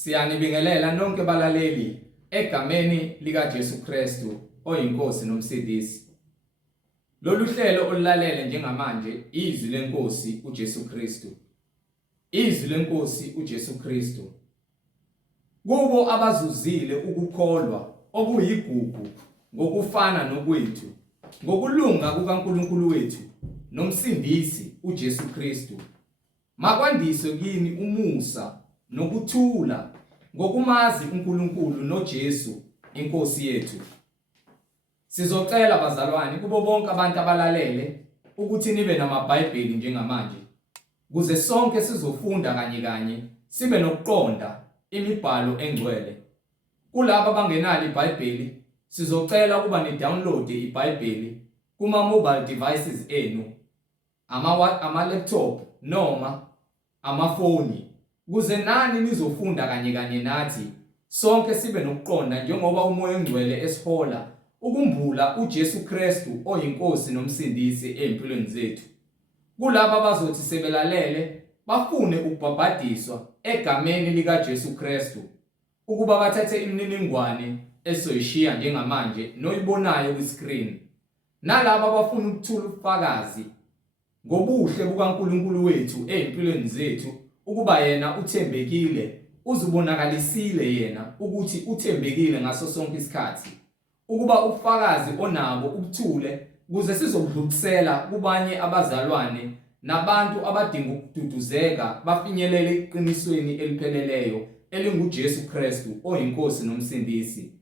Siyanibingelela nonke balaleli egameni likaJesu Kristu oyinkosi nomsindisi. Lolu hlelo olulalele njengamanje izwi lenkosi uJesu Kristu. Izwi lenkosi uJesu Kristu. Kubo abazuzile ukukholwa okuyigugu ngokufana nokwethu, ngokulunga kukaNkulunkulu wethu nomsindisi uJesu Kristu. Makwandiswe kini umusa nokuthula ngokumazi uNkulunkulu noJesu inkosi yethu. Sizocela bazalwane kubo bonke abantu abalalele ukuthi nibe namaBhayibheli njengamanje, kuze sonke sizofunda kanye sibe nokuqonda imibhalo engcwele. Kulabo abangenalo iBhayibheli sizocela ukuba ni-download iBhayibheli kuma mobile devices enu, ama laptop noma amafoni, kuze nani nizofunda kanye nathi sonke sibe nokuqonda njengoba umoya engcwele esihola ukumbula uJesu Kristu oyinkosi nomsindisi empilweni zethu. Kulabo abazothi sebelalele bafune ukubhabhadiswa egameni likaJesu Kristu ukuba bathathe imininingwane esoyishiya njengamanje noyibonayo kwi-screen. Nalabo abafuna ukuthola ubufakazi ngobuhle bukaNkulunkulu wethu empilweni zethu ukuba yena uthembekile, uzibonakalisile yena ukuthi uthembekile ngaso sonke isikhathi, ukuba ubufakazi onabo ubuthule kuze sizobudlulisela kubanye abazalwane nabantu abadinga ukududuzeka bafinyelele iqinisweni elipheleleyo elinguJesu Kristu oyinkosi nomsindisi.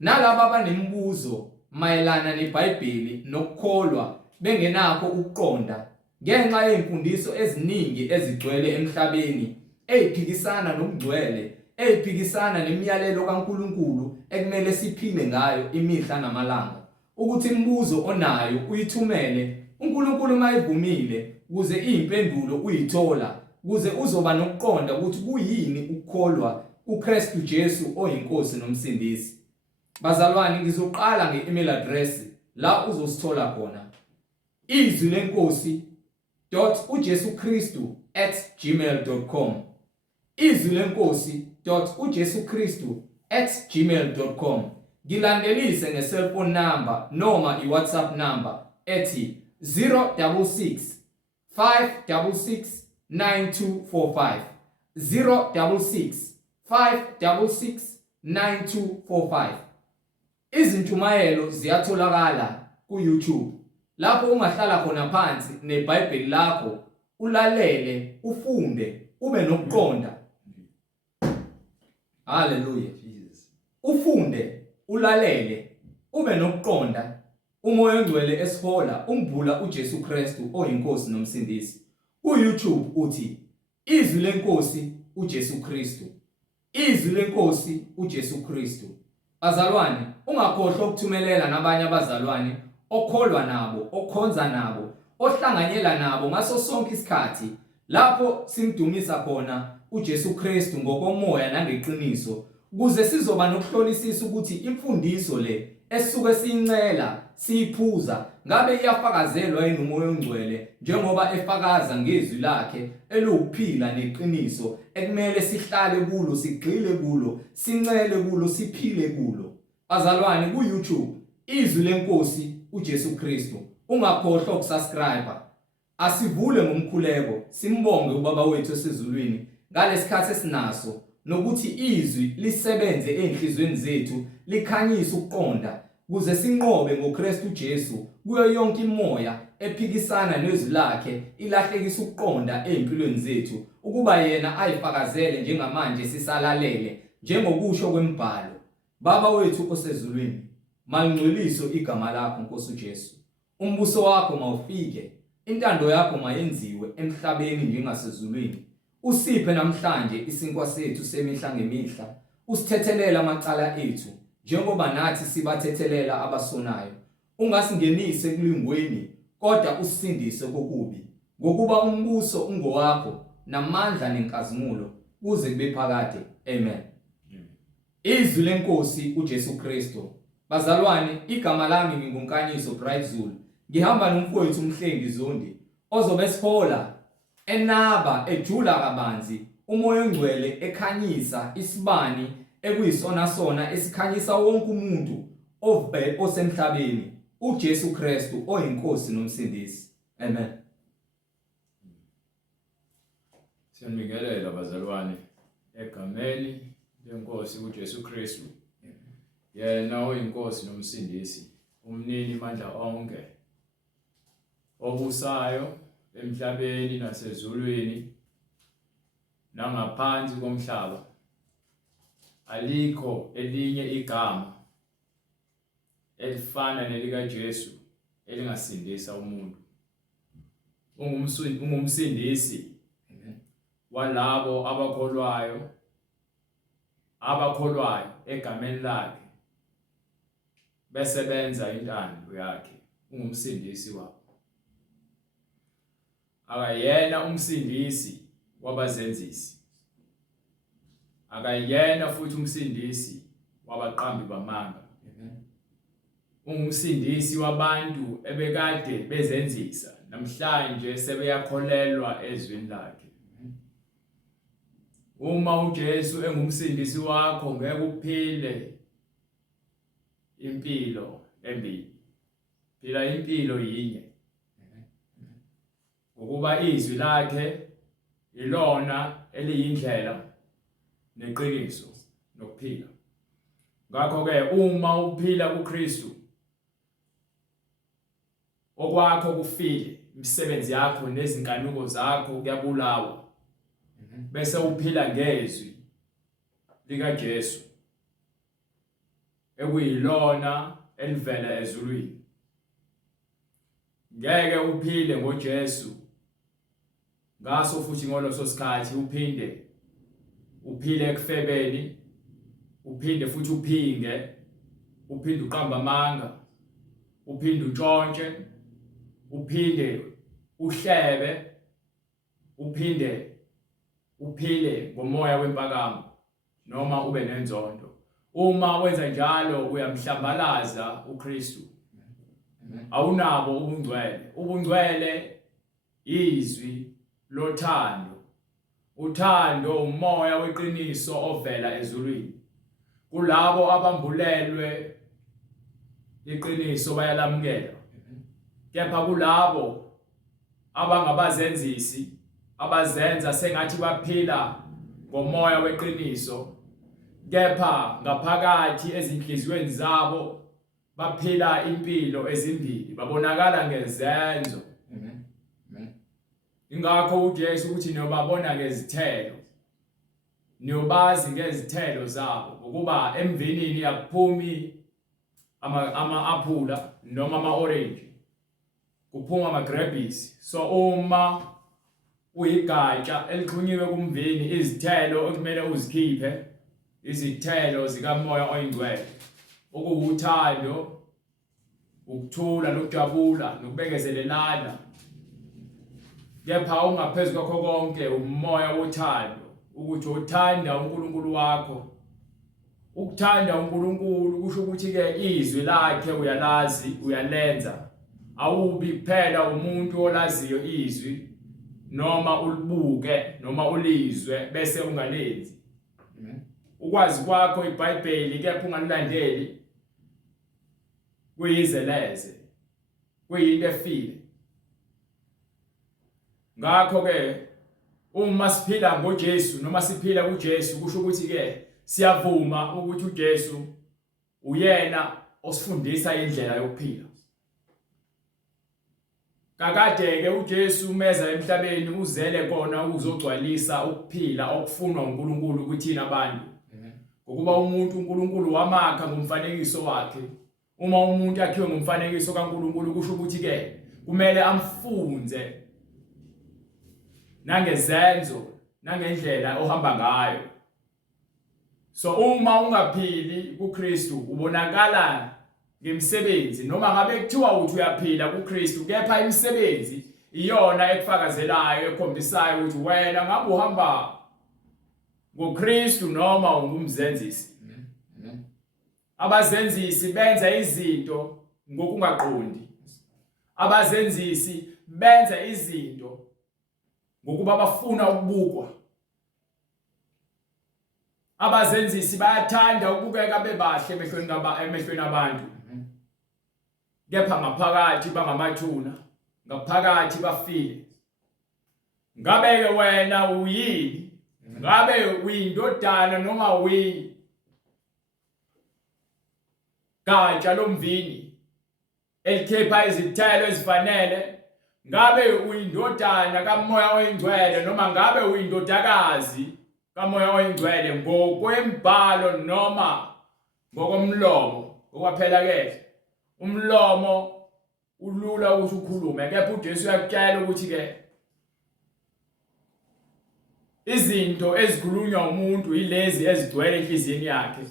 Nalabo abanemibuzo mayelana neBhayibheli nokukholwa bengenakho ukuqonda ngenxa yeimfundiso eziningi ezigcwele emhlabeni eziphikisana nokugcwele, eziphikisana nemiyalelo kaNkulunkulu ekumele siphile ngayo imihla namalanga, ukuthi imibuzo onayo uyithumele uNkulunkulu mayivumile kuze izimpendulo uyithola, kuze uzoba nokuqonda ukuthi kuyini ukukholwa uKristu Jesu oyinkosi nomsindisi. Bazalwane, ngizoqala nge-email address la uzosithola khona: izwi lenkosi.ujesukristu@gmail.com, izwi lenkosi.ujesukristu@gmail.com. Ngilandelise nge-cellphone number noma i-WhatsApp number ethi 066 566 9245, 066 566 9245. Izintumayelo ziyatholakala ku-YouTube, lapho ungahlala khona phansi neBhayibheli lakho ulalele, ufunde, ube nokuqonda. Hallelujah. Ufunde, ulalele, ube nokuqonda umoya engcwele esihola umbula uJesu Kristu oyinkosi nomsindisi. Ku-YouTube uthi izwi lenkosi uJesu Kristu, izwi lenkosi uJesu Kristu. Bazalwane, ungakhohlwa ukuthumelela nabanye abazalwane okholwa nabo, okhonza nabo, ohlanganyela nabo ngaso sonke isikhathi lapho simdumisa khona uJesu Kristu ngokomoya nangeqiniso, kuze sizoba nokuhlolisisa ukuthi imfundiso le esisuke siyincela siyiphuza ngabe iyafakazelwa yini umoya ongcwele njengoba efakaza ngezwi lakhe elukuphila neqiniso ekumele sihlale kulo, sigxile kulo, sincele kulo, siphile kulo. Bazalwane, ku-YouTube izwi lenkosi uJesu Kristu. Ungakhohlwa ukusubscribe. Asivule ngomkhuleko simbonge ubaba wethu osezulwini ngalesikhathi esinaso, nokuthi izwi lisebenze enhlizweni zethu likhanyise ukuqonda kuze sinqobe ngoKristu Jesu kuyo yonke imoya ephikisana nezwi lakhe ilahlekisa ukuqonda empilweni zethu, ukuba yena ayifakazele njengamanje sisalalele njengokusho kwemibhalo. Baba wethu osezulwini, malingcweliswe igama lakho Nkosi uJesu. Umbuso wakho mawufike, intando yakho mayenziwe emhlabeni njengasezulwini. Usiphe namhlanje isinkwa sethu semihla ngemihla, usithethelela amacala ethu njengoba nathi sibathethelela abasonayo. Ungasingenise kulingweni, kodwa usindise kokubi, ngokuba umbuso ungowakho namandla nenkazimulo kuze kube phakade. Amen. Izwi lenkosi uJesu Kristu. Bazalwane, igama lami nginguNkanyiso Bright Zulu. Ngihamba nomfowethu uMhlengi Zondi ozobe sihola enaba ejula kabanzi umoya ongcwele ekhanyisa isibani ekuyisona sona esikhanyisa wonke umuntu osemhlabeni, uJesu Kristu oyinkosi nomsindisi. Amen. Siyanibingelela bazalwane egameni lenkosi uJesu Kristu. Yena oyinkosi nomsindisi, umnini mandla onke, obusayo emhlabeni nasezulwini nangaphansi komhlaba. Alikho elinye igama elifana nelikaJesu elingasindisa umuntu. Ungumsindisi walabo abakholwayo egameni lakhe besebenza intando yakhe. Ungumsindisi wabo. Akayena umsindisi wabazenzisi, akayena futhi umsindisi wabaqambi bamanga. Ungumsindisi wabantu ebekade bezenzisa, namhlanje sebeyakholelwa ezwini lakhe. Uma uJesu engumsindisi wakho, ngeke uphile impilo embili, phila impilo yinye, ngokuba izwi lakhe ilona eliyindlela neqiniso nokuphila. Ngakho ke uma uphila kuKristu, okwakho kufile, imisebenzi yakho nezinkanuko zakho kuyabulawa, bese uphila ngezwi likaJesu ekuyilona elivela ezulwini. Ngeke uphile ngoJesu ngaso futhi ngoloso sikhathi uphinde uphile ekufebeni, uphinde futhi uphinde uqamba amanga, uphinde utshontshe, uphinde uhlebe, uphinde uphile ngomoya wempakamo noma ube nenzondo. Uma wenza njalo uyamhlambalaza uKristu. Awunabo ubungcwele. Ubungcwele izwi lothando. Uthando umoya weqiniso ovela ezulwini. Kulabo abambulelwe iqiniso bayalamukela. Kepha kulabo abangabazenzisi, abazenza sengathi baphila ngomoya weqiniso, kepha ngaphakathi ezinhliziyweni zabo baphila impilo ezimbili, babonakala ngezenzo. Ingakho uJesu uthi niyobabona ngezithelo, niyobazi ngezithelo zabo, ukuba emvinini akuphumi ama-aphula noma ama-orange, kuphuma ama-grapes. So uma uyigatsha elixhunyiwe kumvini, izithelo okumele uzikhiphe izithelo zikamoya oyingcwele, okuwuthando, ukuthula nokujabula nokubekezelelana. Kepha ungaphezu kwakho konke umoya wothando, ukuthi uthanda uNkulunkulu wakho. Ukuthanda uNkulunkulu kusho ukuthi ke izwi lakhe uyalazi, uyalenza. Awubi kuphela umuntu olaziyo izwi noma ulibuke noma ulizwe bese ungalenzi. Ukwazi kwakho iBhayibheli kepha ungalilandeli kuyizeleze, kuyinto efile. Ngakho ke uma siphila ngoJesu noma siphila kuJesu, kusho ukuthi ke siyavuma ukuthi uJesu uyena osifundisa indlela yokuphila. Kakade ke uJesu meza emhlabeni uzele kona ukuzogcwalisa ukuphila okufunwa uNkulunkulu kuthina abantu. Ngokuba umuntu uNkulunkulu wamakha ngomfanekiso wakhe. Uma umuntu akhiwe ngomfanekiso kaNkulunkulu, kusho ukuthi ke kumele amfunze nangezenzo nangendlela ohamba ngayo. So uma ungaphili kuKristu ubonakala ngemisebenzi, noma ngabe kuthiwa uthi uyaphila kuKristu kepha imisebenzi iyona ekufakazelayo ekhombisayo ukuthi wena ngabe uhamba ngoKristu noma ungumzenzisi. Abazenzisi benza izinto ngokungaqondi. Abazenzisi benza izinto ngokuba bafuna ukubukwa. Abazenzisi bayathanda ukubukeka bebahle emehlweni abantu. Kepha ngaphakathi bangamathuna, ngaphakathi bafile. Ngabe ke wena uyini? Ngabe uyindodana noma uyi gatsha lomvini elikhipha izithelo ezifanele? Ngabe uyindodana kaMoya oyiNgcwele noma ngabe uyindodakazi kaMoya oyiNgcwele ngokwembhalo noma ngokomlomo? Okwaphela ke umlomo ulula ukuthi ukhulume, kepha uJesu uyakutshela ukuthi ke izinto ezikhulunywa umuntu yilezi ezigcwele enhliziyweni yakhe.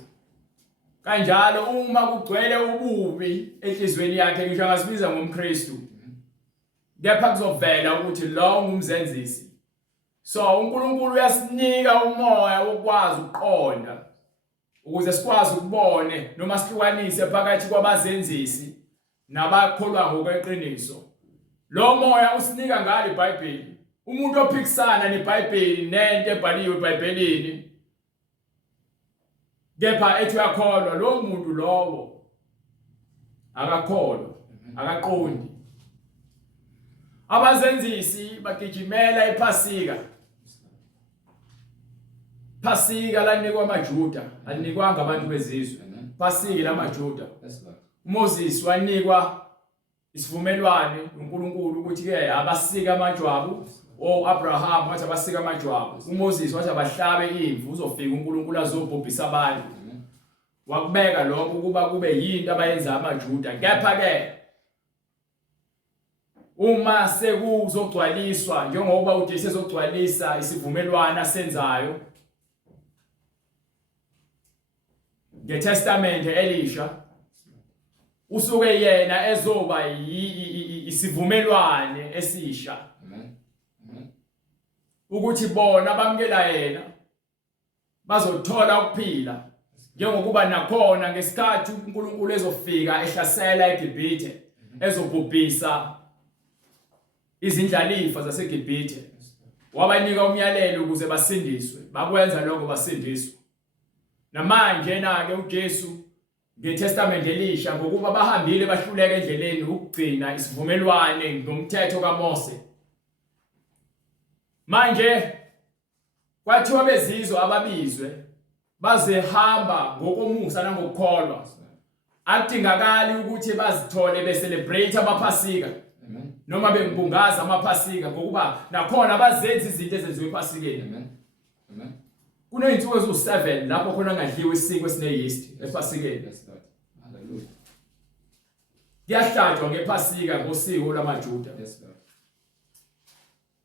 Kanjalo uma kugcwele ububi enhliziyweni yakhe, ngisho ngasibiza ngomKristu, kepha kuzovela ukuthi lo ngumzenzisi. So uNkulunkulu uyasinika umoya wokwazi ukuqonda ukuze sikwazi ukubone noma sihlukanise phakathi kwabazenzisi nabakholwa ngokweqiniso. Lo moya usinika ngalo iBhayibheli. Umuntu ophikisana neBhayibheli nento ebhaliwe eBhayibhelini kepha ethi uyakholwa, lo muntu lowo akakholwa, akaqondi. Abazenzisi bagijimela ePhasika. Phasika lanikwa amaJuda, alinikwanga abantu bezizwe. Phasika lamaJuda. uMoses wanikwa isivumelwano uNkulunkulu ukuthi ke abasika amajwabu, Abraham wathi abasika amajwabu, uMoses wathi abahlabe imvu uzofika uNkulunkulu azobhubhisa abantu. Wakubeka lokho kuba kube yinto abayenza amaJuda. Kepha ke uma sekuzogcwaliswa njengoba uJesu ezogcwalisa isivumelwano asenzayo ngeTestament elisha, usuke yena ezoba isivumelwane esisha. Ukuthi bona bamkela yena bazothola ukuphila njengokuba nakhona ngesikhathi uNkulunkulu ezofika ehlasela eGibhithe ezobhubhisa izindlalifa zaseGibhithe, wabanika umyalelo ukuze basindiswe, bakwenza lokho basindiswa. Namanje ke uJesu ngeTestament elisha ngokuba bahambile bahluleka endleleni ukugcina isivumelwane nomthetho kaMose, manje kwathiwa bezizwe ababizwe bazehamba ngokomusa nangokukholwa. Akudingakali ukuthi bazithole becelebrate amaPhasika noma bengibungaza amaPhasika ngokuba nakhona bazenza izinto ezenziwe ePhasikeni. Kuney'nsuku eziwu-7 lapho khona ngadliwa isinkwa esine-yeast ePhasikeni. Hallelujah. Kuyahlatshwa ngePhasika ngosiko lamaJuda.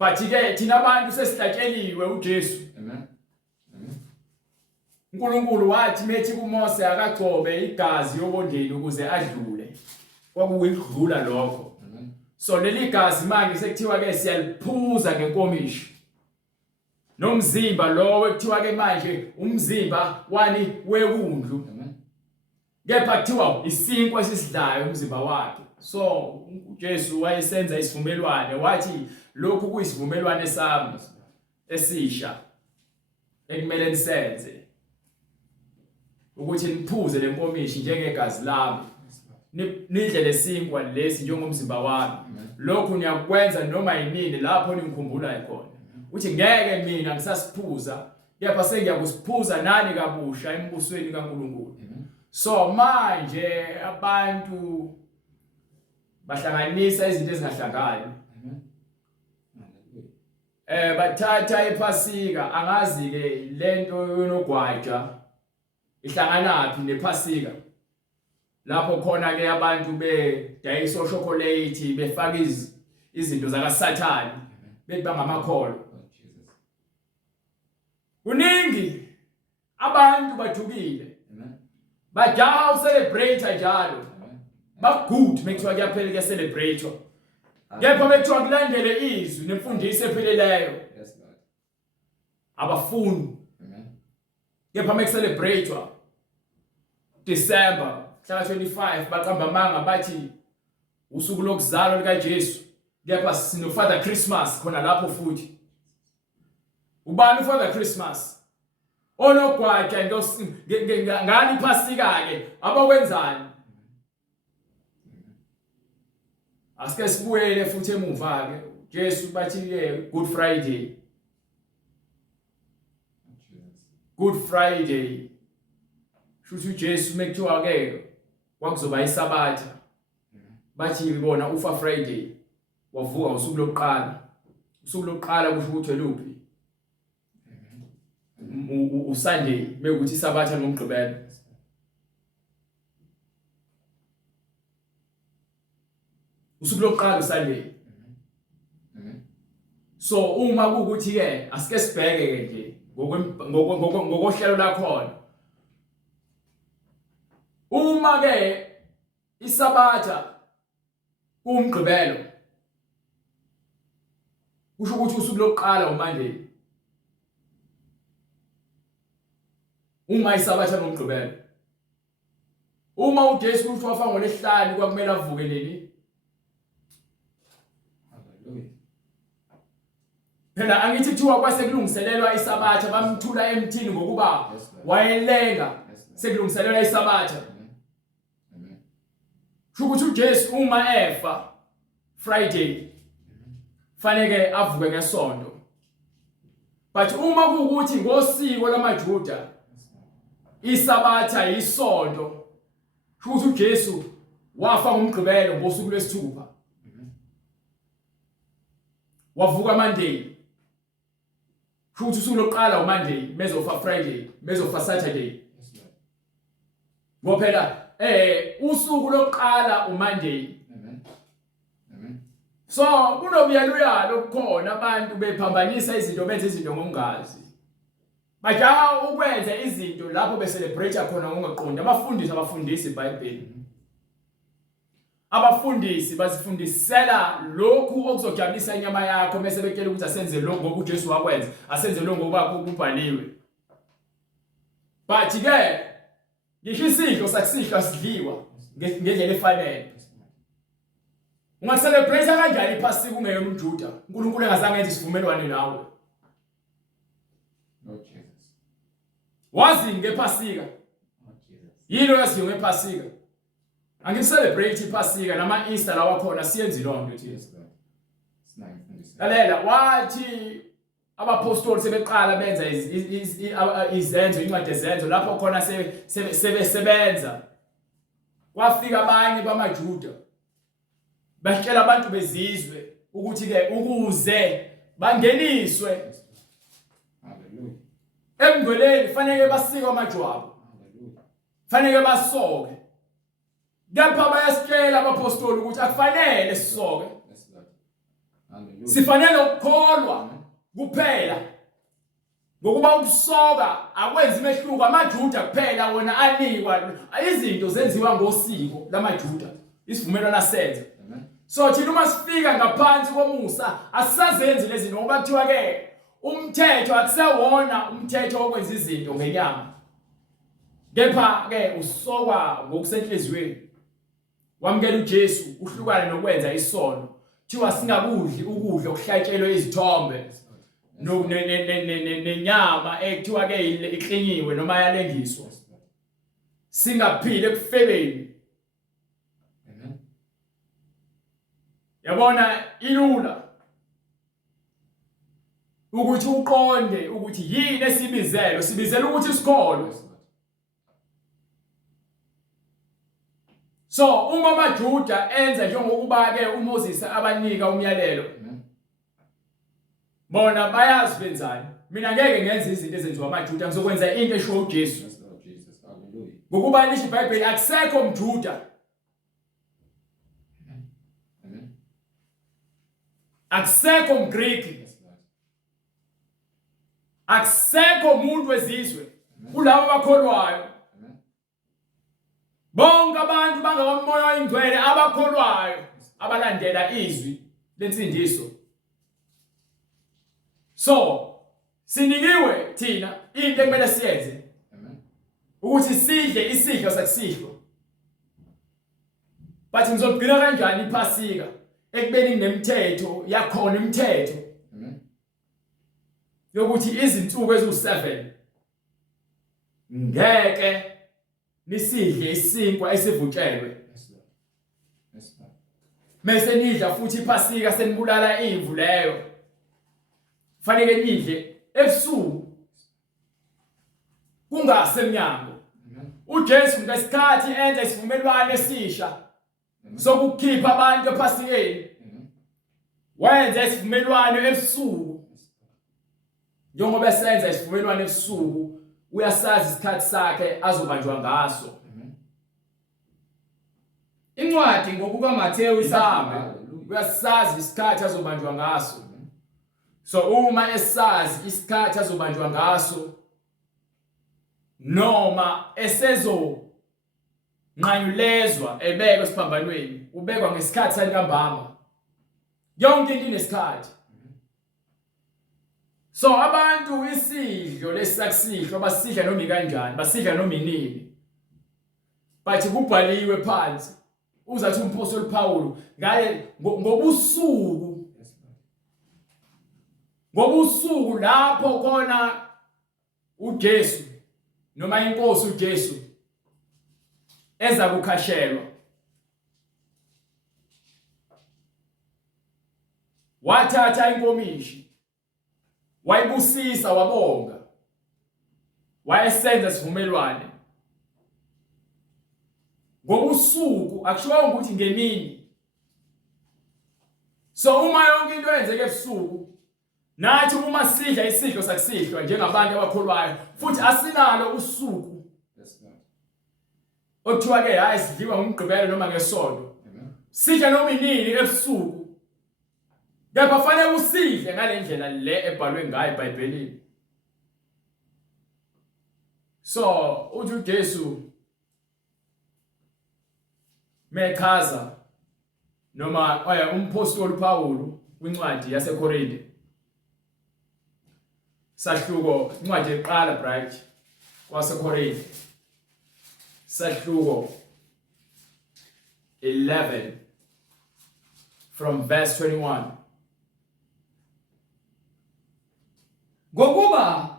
But-ke thina abantu sesihlatsheliwe uJesu. uNkulunkulu wathi methi kuMose akagcobe igazi yobondeni ukuze adlule. Kwakuyikudlula lokho. So leli gazi manje sekuthiwa ke siyaliphuza ngenkomishi. Nomzimba lo ekuthiwa ke manje umzimba wani wekundlu. Kepha kuthiwa isinkwa esisidlayo umzimba wakhe. So uJesu wayesenza isivumelwano wathi lokhu kuyisivumelwano sami esisha ekumele nisenze ukuthi niphuze lenkomishi njengegazi lami, nidle lesinkwa lesi njengomzimba wami. Lokhu niyakwenza noma yinini lapho ningikhumbula khona. Uthi ngeke mina ngisasiphuza, kepha sengiyakusiphuza nani kabusha embusweni kaNkulunkulu. So manje abantu bahlanganisa izinto ezingahlangani. Bathatha iPhasika, angazi ke lento yonogwaja ihlanganaphi nePhasika. Lapho khona ke abantu bedayisa chocolate befaka izinto zakaSathane bebanga amakholo. Kuningi abantu bathukile. Bajaha ucelebrate njalo. Bagood mekuthiwa kuyaphela kuyacelebrate. Kepha mekuthiwa kulandele izwi nemfundiso epheleleyo. Abafuni. Kepha mekucelebrate December 25 baqamba amanga bathi usuku lokuzalwa likaJesu. Kepha sino Father Christmas khona lapho futhi. Ubani uFather Christmas? onogwaja ngani iphasika ke abakwenzani. Asike sibuyele futhi emuva ke Jesu bathi ke Good Friday. Good Friday. Shuthi uJesu mekuthiwa ke kwakuzoba isabatha. Bathi bona ufa Friday. Wavuka usuku lokuqala. Usuku lokuqala kusho ukuthi eluphi? Usunday mekuthi isabatha ngomgqibelo. Usuku lokuqala uSunday. So uma kuukuthi ke asike sibheke ke nje ngokohlelo lakhona. Uma ke isabatha umgqibelo kusho ukuthi usuku lokuqala uMonday. Uma isabatha ngomgqibelo. Uma uJesu uthi wafa ngolesihlanu kwakumele avuke nini? Phela angithi kuthiwa kwasekulungiselelwa isabatha bamthula emthini ngokuba wayelenga sekulungiselelwa isabatha. Ukuthi uJesu uma efa Friday fanele avuke ngeSonto. But uma kuukuthi ngosiko lamaJuda isabatha iSonto ukuthi uJesu wafa ngomgqibelo ngosuku lwesithupha. Wavuka Monday. Ukuthi usuku lokuqala uMonday, mezofa Friday, mezofa Saturday. Ngophela usuku lokuqala uMonday. So kunobuyaluyalo kukhona abantu bephambanisa izinto benze izinto ngomngazi. Baja ukwenza izinto lapho becelebrate khona ngongaqondi. Abafundisi iBhayibheli. Abafundisi basifundisela lokhu okuzojabulisa inyama yakho bese bekela ukuthi asenze lokho ngoba uJesu wakwenza, asenze lokho ngoba kubhaliwe. But ke ngisho isidlo sakusidla sidliwa ngendlela efanele. Ungaselebrate kanjani iphasika ungeyona umJuda? uNkulunkulu engazange enze isivumelwano nawe. No Jesus. Wazi ngephasika? No Jesus. Yilo yaziyo ngephasika. Angicelebrate iphasika nama Easter lawa khona siyenzi lonto thina. Sina imfundiso. Lalela wathi abapostoli sebeqala benza izenzo incwadi ezenzo lapho khona sebenza. Kwafika abanye bamaJuda. Bashela abantu bezizwe ukuthi ke ukuze bangeniswe. Hallelujah. Emngcweleni fanele basike amajwabu. Hallelujah. Fanele basoke. Lapha bayasitshela abapostoli ukuthi akufanele sisoke. Yes, Lord. Hallelujah. Sifanele ukukholwa kuphela. Ngokuba ukusoka akwenzi imehluko amaJuda kuphela wona anikwa izinto zenziwa ngosiko lamaJuda. Isivumelwano asenza. So thina uma sifika ngaphansi komusa asisazenzi lezi zinto ngoba kuthiwa ke umthetho akusewona umthetho wokwenza izinto ngenyama. Kepha ke usokwa ngokusenhlizweni. Wamkela uJesu uhlukane nokwenza isono. Thiwa singakudli ukudla okuhlatshelwe izithombe. Nenyama ekuthiwa ke iklinyiwe noma yalengiswa. Singaphile ekufebeni. Yabona ilula ukuthi uqonde ukuthi yini esibizelo sibizela ukuthi isikolo. So uma amaJuda enza njengokuba ke uMoses abanika umyalelo bona bayazi benzani. Mina ngeke ngenze izinto ezenziwa amaJuda ngizokwenza into esho uJesu. Ngokuba lisho iBhayibheli akusekho umJuda akusekho umGreek akusekho umuntu wezizwe kulabo abakholwayo. Bonke abantu bangamoya oyingcwele abakholwayo abalandela izwi lensindiso. So sinikiwe thina into ekumele siyenze ukuthi sidle isidlo sakusidlo. Bathi ngizogcina kanjani iphasika ekubeni nemithetho yakhona imithetho yokuthi izinsuku ezu7 ngeke nisidle isinkwa esivutshelwe. Mase nidla futhi iphasika senibulala imvu leyo. Fanele nidle ebusuku. Kungasemnyango. uJesu ngesikhathi enza isivumelwano esisha sokukhipha abantu ephasikeni. Wenza isivumelwano ebusuku. Njengoba esenza isivumelwano ebusuku, uyasazi isikhathi sakhe azobanjwa ngaso. Incwadi ngokuka Mateyu isahamba uyasazi isikhathi azobanjwa ngaso. So uma esazi isikhathi azobanjwa ngaso, noma esezo nqanyulezwa ebekwe esiphambanweni, ubekwa ngesikhathi santambama. Yonke into inesikhathi. So abantu isidlo lesakusidlo basidla noma kanjani, basidla noma inini. Bathi kubhaliwe phansi. Uzathi umpostoli Paul ngale ngobusuku lapho khona uJesu noma inkosi uJesu eza kukhashelwa. Wathatha inkomishi, wayibusisa wabonga, wayesenza isivumelwano. Ngobusuku akushiwo ukuthi ngemini. So uma yonke into yenzeke ebusuku, nathi uma sidla isidlo sakusihlwa njengabantu abakholwayo, futhi asinalo usuku. Okuthiwa ke hayi sidliwa ngomgqibelo noma ngesonto. Sidla noma inini ebusuku. Kepha fanele usidle ngalendlela le ebhalwe ngayo eBhayibhelini. So uthi uJesu mechaza noma umpostoli Paul kwincwadi yaseKorinte sahluko incwadi eqala bright kwaseKorinte sahluko 11 from verse 21. ngokuba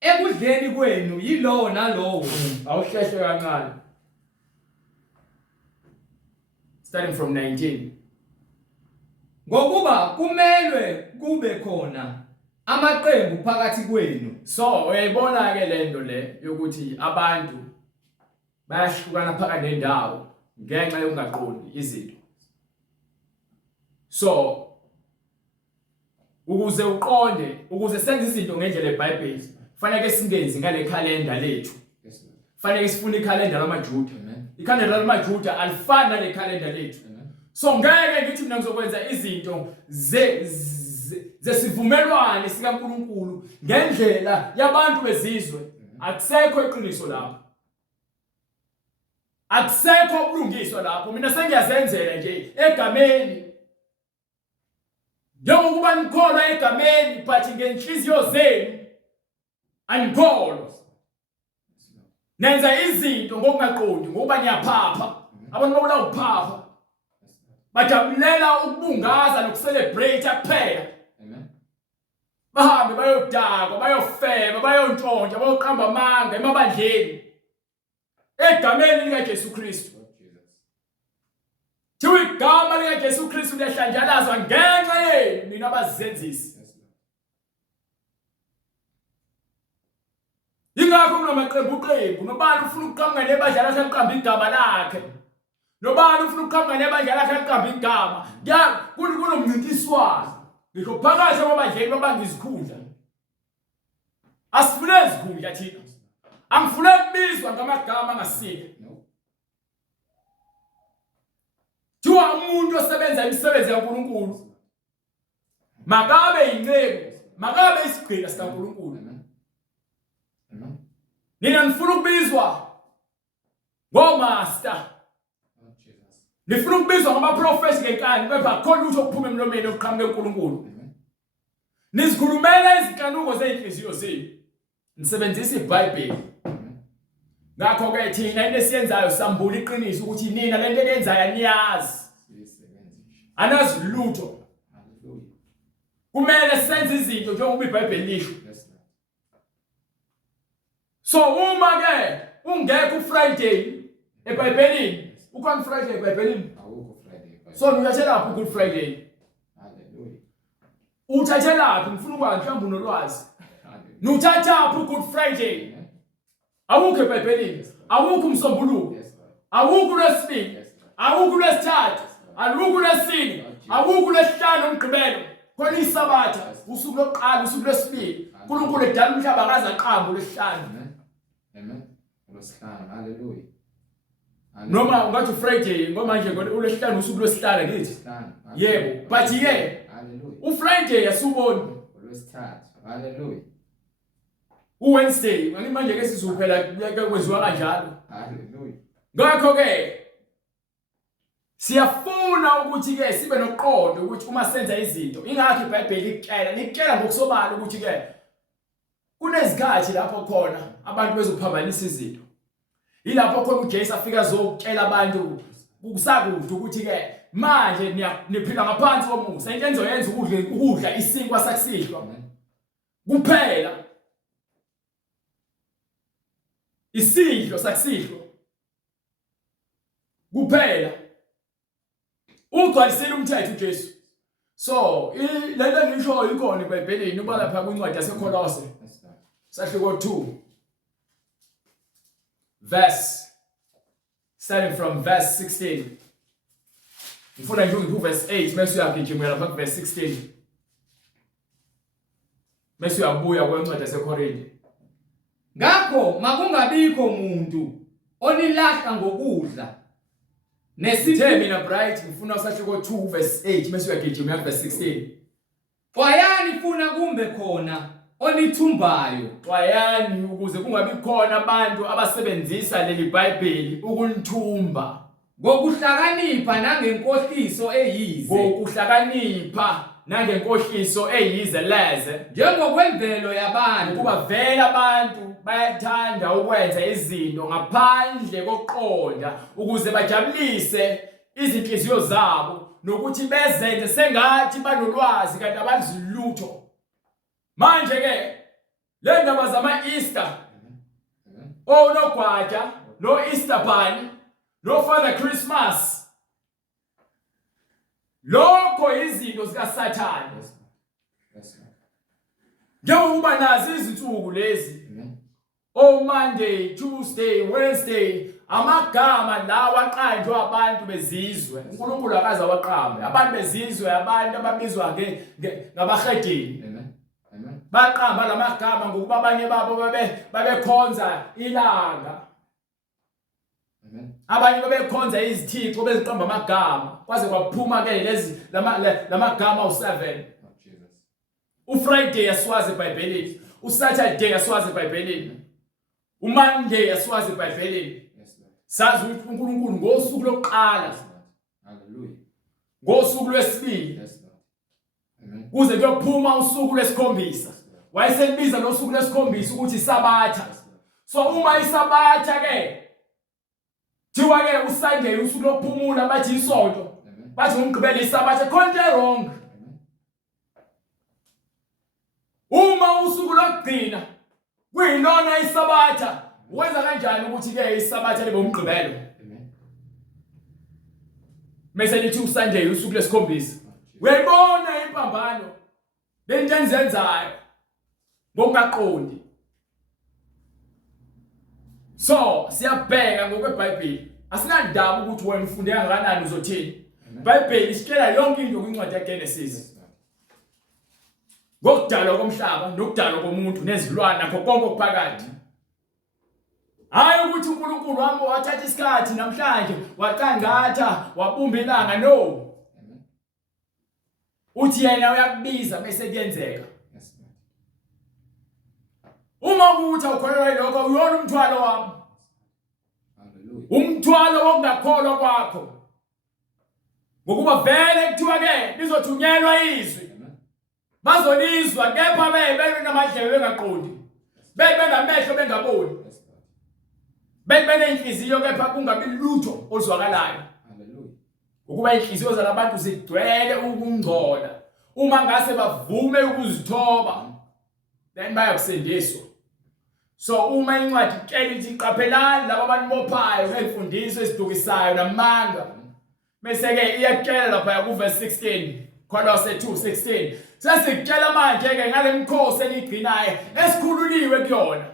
ekudleni kwenu yilowo nalowo Awuhlehle kancane. Starting from 19. ngokuba kumelwe kube khona amaqembu phakathi kwenu. So uyayibona ke lento le yokuthi abantu bayahlukana phakathi nendawo ngenxa yokungaqondi izinto. So ukuze senze izinto ngendlela eBhayibheli, fanele singenzi ngale calendar lethu. Fanele sifune ikhalenda lamaJuda. Ikhalenda lamaJuda alifani nale calendar lethu. So ngeke ngithi mina ngizokwenza izinto zesivumelwano sikaNkulunkulu ngendlela yabantu bezizwe. Akusekho iqiniso lapho. Akusekho ubulungiswa lapho. Mina sengiyazenzela nje egameni. Njengokuba nikholwa egameni but ngenhliziyo zenu anikholwa. Nenza izinto ngokungaqondi ngoba niyaphapha. Abantu babula ukuphapha. Bajabulela ukubungaza nokucelebrate kuphela. Amen. Bahambe bayodakwa, bayofeba, bayontshontsha, bayoqamba amanga emabandleni. Egameni likaJesu Kristu. Thiwa igama likaJesu Kristu liyahlanjalazwa ngenxa yenu nina abazenzisi. Ingakho kunamaqembu nobani ufuna ukuqamba nebadlala saqamba igama lakhe. Nobani ufuna ukuqamba nebadlala saqamba igama. Kunomncintiswano. Ngisho phakathi kwabadlali babangizikhundla. Asifune izikhundla thina. Angifune ukubizwa ngamagama angasile. Thiwa umuntu osebenza imisebenzi kaNkulunkulu makabe inceku, makabe isigqila sikaNkulunkulu. Nina nifuna ukubizwa ngomaster. Nifuna ukubizwa ngamaprofeti ngenkani kepha khona ukuthi okuphuma emlomeni okuqhamuka eNkulunkulu. Nizikhulumela izinkanuko zeinhliziyo zenu. Nisebenzisa iBhayibheli. Ngakho ke thina into esiyenzayo sambula iqiniso ukuthi nina lento eyenzayo aniyazi. Anazi lutho. Kumele senze izinto njengoba iBhayibheli lisho. So uma ke ungekho uFriday eBhayibhelini, ukhona Friday eBhayibhelini. Awukho Friday. So uyathelaphi uGood Friday? Hallelujah. Uthathelaphi ngifuna ukwazi mhlawumbe unolwazi. Nuthathaphi uGood Friday? Awukho eBhayibhelini. Awukho umsombuluko. Awukho uLwesibili. Awukho uLwesithathu. Awukho uLwesine. Awukho uLwesihlanu umgqibelo. Khona iSabatha, usuku lokuqala, usuku lwesibili. uNkulunkulu edala umhlaba akaze aqambe uLwesihlanu. Amen. uLwesihlanu. Hallelujah. Noma ungathi uFriday ngoba manje uLwesihlanu usuku lwesihlanu ngithi. Yebo, but ke uFriday asuboni uLwesithathu. Hallelujah. uWednesday, manje ke sizophela kwenziwa kanjalo. Hallelujah. Ngakho ke siyafuna ukuthi ke sibe noqondo ukuthi uma senza izinto ingakho iBhayibheli likutshela ngokusobala ukuthi ke kunezikhathi lapho khona abantu bezophambanisa izinto. Yilapho khona uJesu afika azokutshela abantu kusakude ukuthi ke manje niphila ngaphansi komusa. Into enizoyenza ukudla isinkwa sakusihlwa kuphela. Isidlo sakusihlwa kuphela. Ugcwalisile umthetho uJesu. So lento ngisho ikhona eBhayibhelini uba lapha kwincwadi yaseKolose sahluko 2 verse starting from verse 16. Ngifuna nje ukuthi verse 8 mase uyagijimela lapha ku verse 16. Mase uyabuya kwencwadi yaseKorinte. Ngakho makungabikho umuntu onilahla ngokudla nesithe mina bright ngifuna usahluko 2 verse 8 mase uyagijimela ku verse 16. Xwayani funa kumbe khona onithumbayo. Xwayani ukuze kungabi khona abantu abasebenzisa leli iBhayibheli ukunithumba ngokuhlakanipha nangenkohliso eyize. Ngokuhlakanipha nangenkohliso eyize leze. Njengokwemvelo yabantu kuba vele abantu bayathanda ukwenza izinto ngaphandle kokuqonda ukuze bajabulise izinhliziyo zabo nokuthi bezenze sengathi banolwazi kanti abazi lutho. Manje ke le ndaba zama Easter nogwaja no Easter bunny no Father Christmas lokho izinto zikaSathane. Njengoba nazi izinsuku lezi Monday, Tuesday, Wednesday amagama lawa aqanjwe abantu bezizwe. uNkulunkulu akaze awaqambe abantu bezizwe, abantu ababizwa ngabahedeni. Baqamba lamagama ngokuba abanye babo babekhonza ilanga. Abanye babekhonza izithixo beziqamba amagama kwaze kwaphuma ke lezi lamagama u7. uFriday aswazi eBhayibhelini, uSaturday aswazi eBhayibhelini, uMonday aswazi eBhayibhelini. Sazi ukuthi uNkulunkulu ngosuku lokuqala, hallelujah, ngosuku lwesibili, kuze kuyophuma usuku lwesikhombisa. Wayeselibiza losuku lwesikhombisa ukuthi iSabatha. So uma iSabatha ke thiwa ke uSunday usuku lokuphumula bathi isonto, bathi ngomgqibelo iSabatha, konke wrong. Uma usuku lokugcina kuyilona iSabatha, wenza kanjani ukuthi ke iSabatha libe umgqibelo? Mase lithi uSunday usuku lesikhombisa. Uyayibona impambano lento enizenzayo ngokungaqondi. So siyabheka ngokweBhayibheli. Asinandaba ukuthi wena ufunde kangakanani uzothini. iBhayibheli isitshela yonke into kwincwadi yaGenesis. Ngokudalwa komhlaba nokudalwa komuntu nezilwane nakho konke okuphakathi. Hayi ukuthi uNkulunkulu wami wathatha isikhathi namhlanje waqangatha wabumba ilanga, no. Uthi yena uyakubiza bese kuyenzeka. Uma kuthi awukholwa lokho uyona umthwalo wami. Hallelujah. Umthwalo wokungakholwa kwakho. Ngokuba vele kuthiwa ke bizothunyelwa izwi. Bazolizwa kepha bebe namadlebe bengaqondi. Bebe ngamehlo bengaboni. Bebe nenhliziyo kepha kungabi lutho oluzwakalayo. Hallelujah. Ukuba inhliziyo zalabantu zigcwele ukungcola. Uma ngase bavume ukuzithoba, then bayakusindiswa. So uma incwadi itshela ithi qaphelani laba abantu bophayo ngemfundiso esidukisayo namanga. Bese ke iyakutshela lapha ku verse 16, Kolose 2:16. Sesikutshela manje ke ngale mikhosi enigcinayo esikhululiwe kuyona.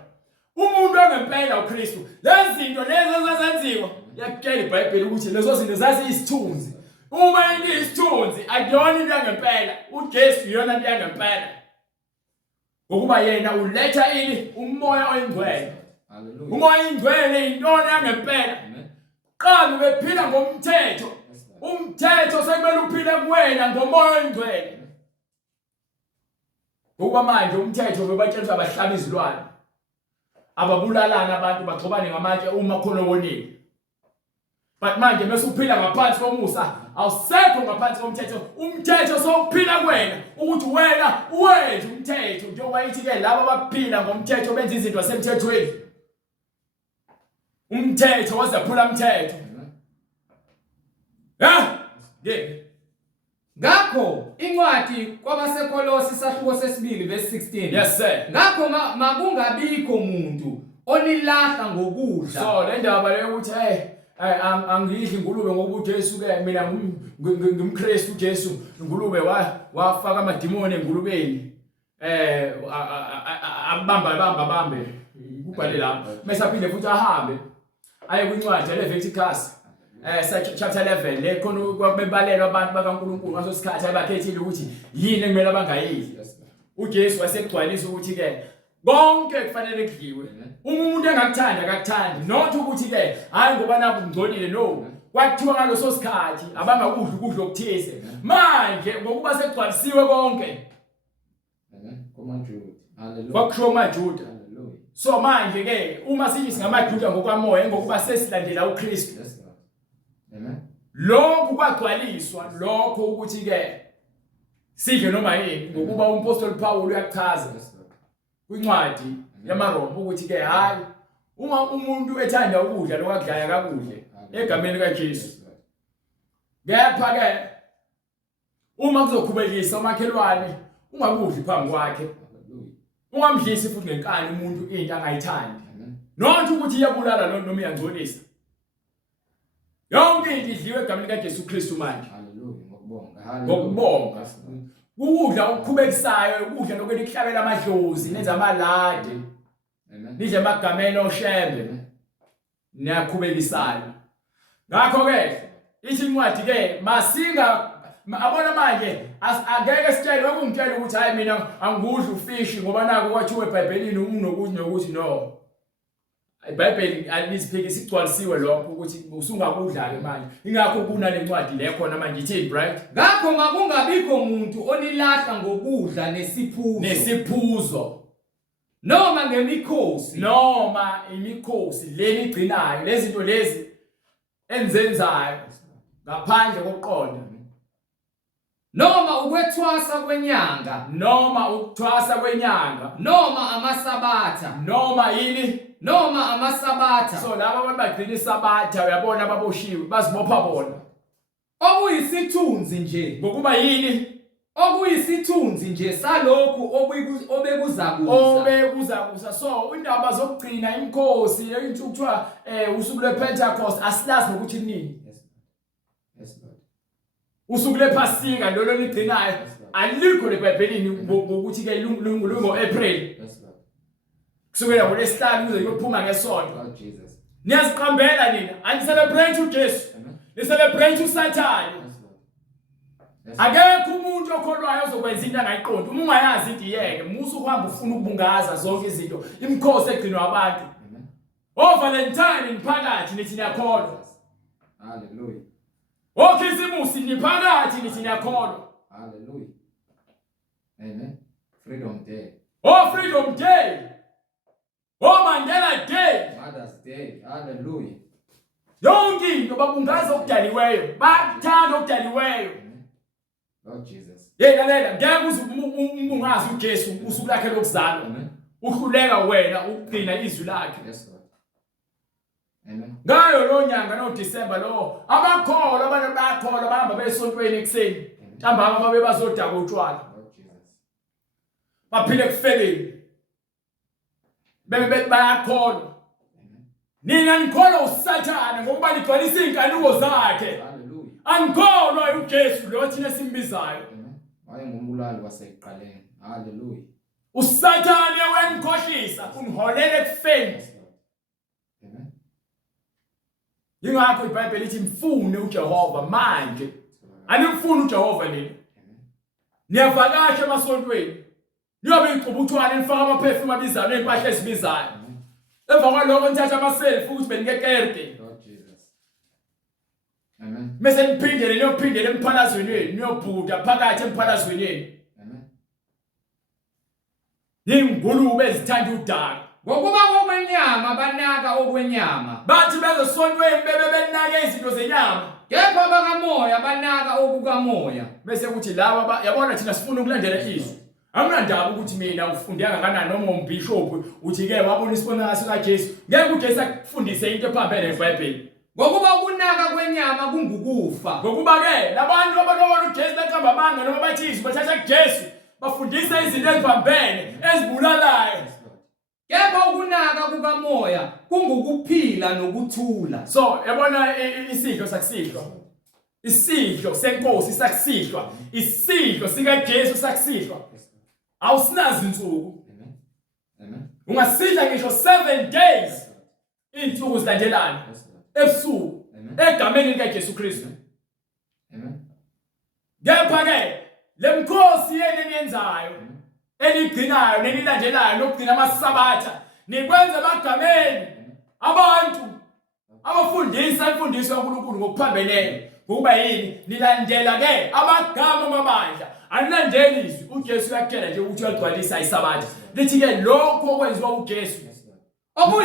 Umuntu ongempela uKristu. Lezi zinto lezo zazenziwa. Yakutshela iBhayibheli ukuthi lezo zinto zaziyisithunzi. Uma ingiyisithunzi akuyona into yangempela. UJesu uyona into yangempela. Ngokuba yena uletha ini umoya oyingcwele. Hallelujah. Umoya oyingcwele intona yangempela. Qala bephila ngomthetho. Umthetho sekumele uphile kuwena ngomoya oyingcwele. Ngoba manje umthetho bebatshelwa abahlaba izilwane. Ababulalana abantu baxhobane ngamatshe uma khona wonile. But manje bese uphila ngaphansi komusa awusekho ngaphansi komthetho. Umthetho sokuphila kuwena ukuthi wena uwenze umthetho njengoba yithi ke labo abaphila ngomthetho benza izinto zasemthethweni. Umthetho wazephula umthetho. Yeah. Ngakho incwadi kwabaseKolose isahluko sesibili verse 16. Yes sir. Ngakho makungabikho umuntu onilahla ngokudla. So le ndaba le ukuthi angidli ingulube ngoba uJesu ke mina ngimKristu uJesu ingulube wafaka amadimoni engulubeni abambe kubhale lapha mase aphinde futhi ahambe aye kwincwadi leVeticus chapter 11 le khona kwabebalelwa abantu bakaNkulunkulu ngaso sikhathi abakhethile ukuthi yini ekumele abangayidli. uJesu wasekugcwalisa ukuthi ke konke kufanele kudliwe. Umuntu engakuthanda akakuthandi not ukuthi ke hayi ngoba naku ngcolile no. Kwathiwa ngaloso sikhathi abangakudla ukudla okuthize. Manje ngokuba sekugcwalisiwe konke. KomaJuda. Hallelujah. Kwakushiwo maJuda. Hallelujah. So manje ke uma sithi singamaJuda ngokwamoya ngokuba sesilandela uKristu. Amen. Lokhu kwagcwaliswa lokho ukuthi ke sidle noma yini ngokuba umpostoli Paul uyachaza kwincwadi yamaRoma ukuthi ke hayi uma umuntu ethanda ukudla lokudlaya kakudle egameni kaJesu. Kepha ke uma kuzokhubekisa umakhelwane ungakudli phambi kwakhe. Ungamdlisi futhi ngenkani umuntu into angayithandi. Not ukuthi iyabulala lo noma iyangcolisa. Yonke into idliwe egameni kaJesu Kristu manje. Hallelujah. Ngokubonga. Ngokubonga. Ukudla okukhubekisayo, ukudla lokwenza ihlabela amadlozi, nenza amalade. Amen. Nidle amagameni oshembe. Niyakhubekisana. Ngakho ke ithi incwadi ke masinga abona manje angeke sitshele ukungitshela ukuthi hayi mina angudli ufishi ngoba nako kwathiwa eBhayibhelini unokuthi nokuthi no. iBhayibheli aliziphikisa igcwalisiwe lokho ukuthi usungakudla ke manje. Ingakho kuna lencwadi le khona manje ithi right. Ngakho makungabikho umuntu onilahla ngokudla nesiphuzo noma ngemikhosi noma imikhosi leni igcinayo lezi zinto lezi enzenzayo ngaphandle kokuqonda noma ukwethwasa kwenyanga noma ukuthwasa kwenyanga noma amasabatha noma yini noma amasabatha. So laba abantu bagcina isabatha uyabona ababoshiwe bazibopha bona okuyisithunzi nje ngokuba yini okuyisithunzi nje salokhu obekuzakuza. So indaba zokugcina imikhosi into kuthiwa usuku lePentecost asilazi nokuthi nini. Yes Lord. Usuku lePhasika lolo ligcinayo alikho leBhayibhelini ngokuthi ke lungo April. Kusukela ngoLesihlanu kuze kuyophuma ngeSonto. Oh Jesus. Niyaziqambela nina ani celebrate uJesu. Ni celebrate uSathane. Akekho umuntu okholwayo ozokwenza into angayiqondi. Uma ungayazi idiyeke, musu uhamba ufuna ukubungaza zonke izinto. Imikhosi egcinwa abantu. Valentine niphakathi nithi niyakholwa. Hallelujah. Khisimusi niphakathi nithi niyakholwa. Hallelujah. Amen. Freedom Day. Freedom Day. Mandela Day. Mother's Day. Hallelujah. Yonke into babungaza okudaliweyo. Bakuthanda okudaliweyo. Lord Jesus. Lalela ngeke umbungaza uJesu usuku lakhe lokuzalwa. Uhluleka wena ukugcina izwi lakhe. Yes Lord. Amen. Ngayo lo nyanga no December lo abakholwa abantu bakholwa bahamba besontweni ekseni. Ntambama babe bazodaka utshwala. Lord Jesus. Baphile kufekeni. bebe bayakholwa. Nina nikholwa uSathane ngokuba ligcwalisa inkanuko zakhe. Hallelujah. Anikholwa uJesu lo thina simbizayo. Waye ngumbulali wasekuqaleni. Hallelujah. uSathane wenkhohlisa kungiholele ekufeni. Amen. Yingakho iBhayibheli lithi mfune uJehova manje. Animfuni uJehova nini? Niyavakasha emasontweni. Niyobe icubuthwane nifaka amaperfume abizayo nempahla ezibizayo. Emva kwalokho nithatha ama-selfie ukuthi benikekerde. Lord Jesus. Amen. Mase niphindele niyophindele emphalazweni wenu niyobhuda phakathi emphalazweni wenu. Amen. Ningulube ezithanda udaka. Ngokuba okwenyama banaka okwenyama. Bathi bezosontweni bebe benake izinto zenyama. Kepha bakamoya banaka okukamoya. Bese kuthi laba yabona thina sifuna ukulandela izwi. Anginandaba ukuthi mina ufunde kangakanani noma umbishop uthi ke wabona isibonakalo sikaJesu. Ngeke uJesu akufundise into ephambene neBhayibheli. Ngokuba ukunaka kwenyama kungukufa. Ngokuba ke labantu ababona uJesu beqamba amanga noma bathi izwi bathatha kuJesu bafundisa izinto eziphambene ezibulalayo. Kepha ukunaka kukamoya kungukuphila nokuthula. So yabona isidlo sakusihlwa. Isidlo senkosi sakusihlwa. Isidlo sikaJesu sakusihlwa. Awusinazi insuku. Amen. Amen. Ungasidla ngisho 7 days. Insuku zilandelana. Ebusuku. Egameni likaJesu Kristu. Amen. Kepha ke lemkhosi yeni eniyenzayo enigcinayo nenilandelayo nokugcina amasabatha nikwenza amagameni abantu abafundisa imfundiso kaNkulunkulu ngokuphambeleyo ngokuba yini nilandela ke amagama amabandla anilandeli izwi uJesu uyakutshela nje ukuthi uyagcwalisa isabatha lithi ke lokho okwenziwa uJesu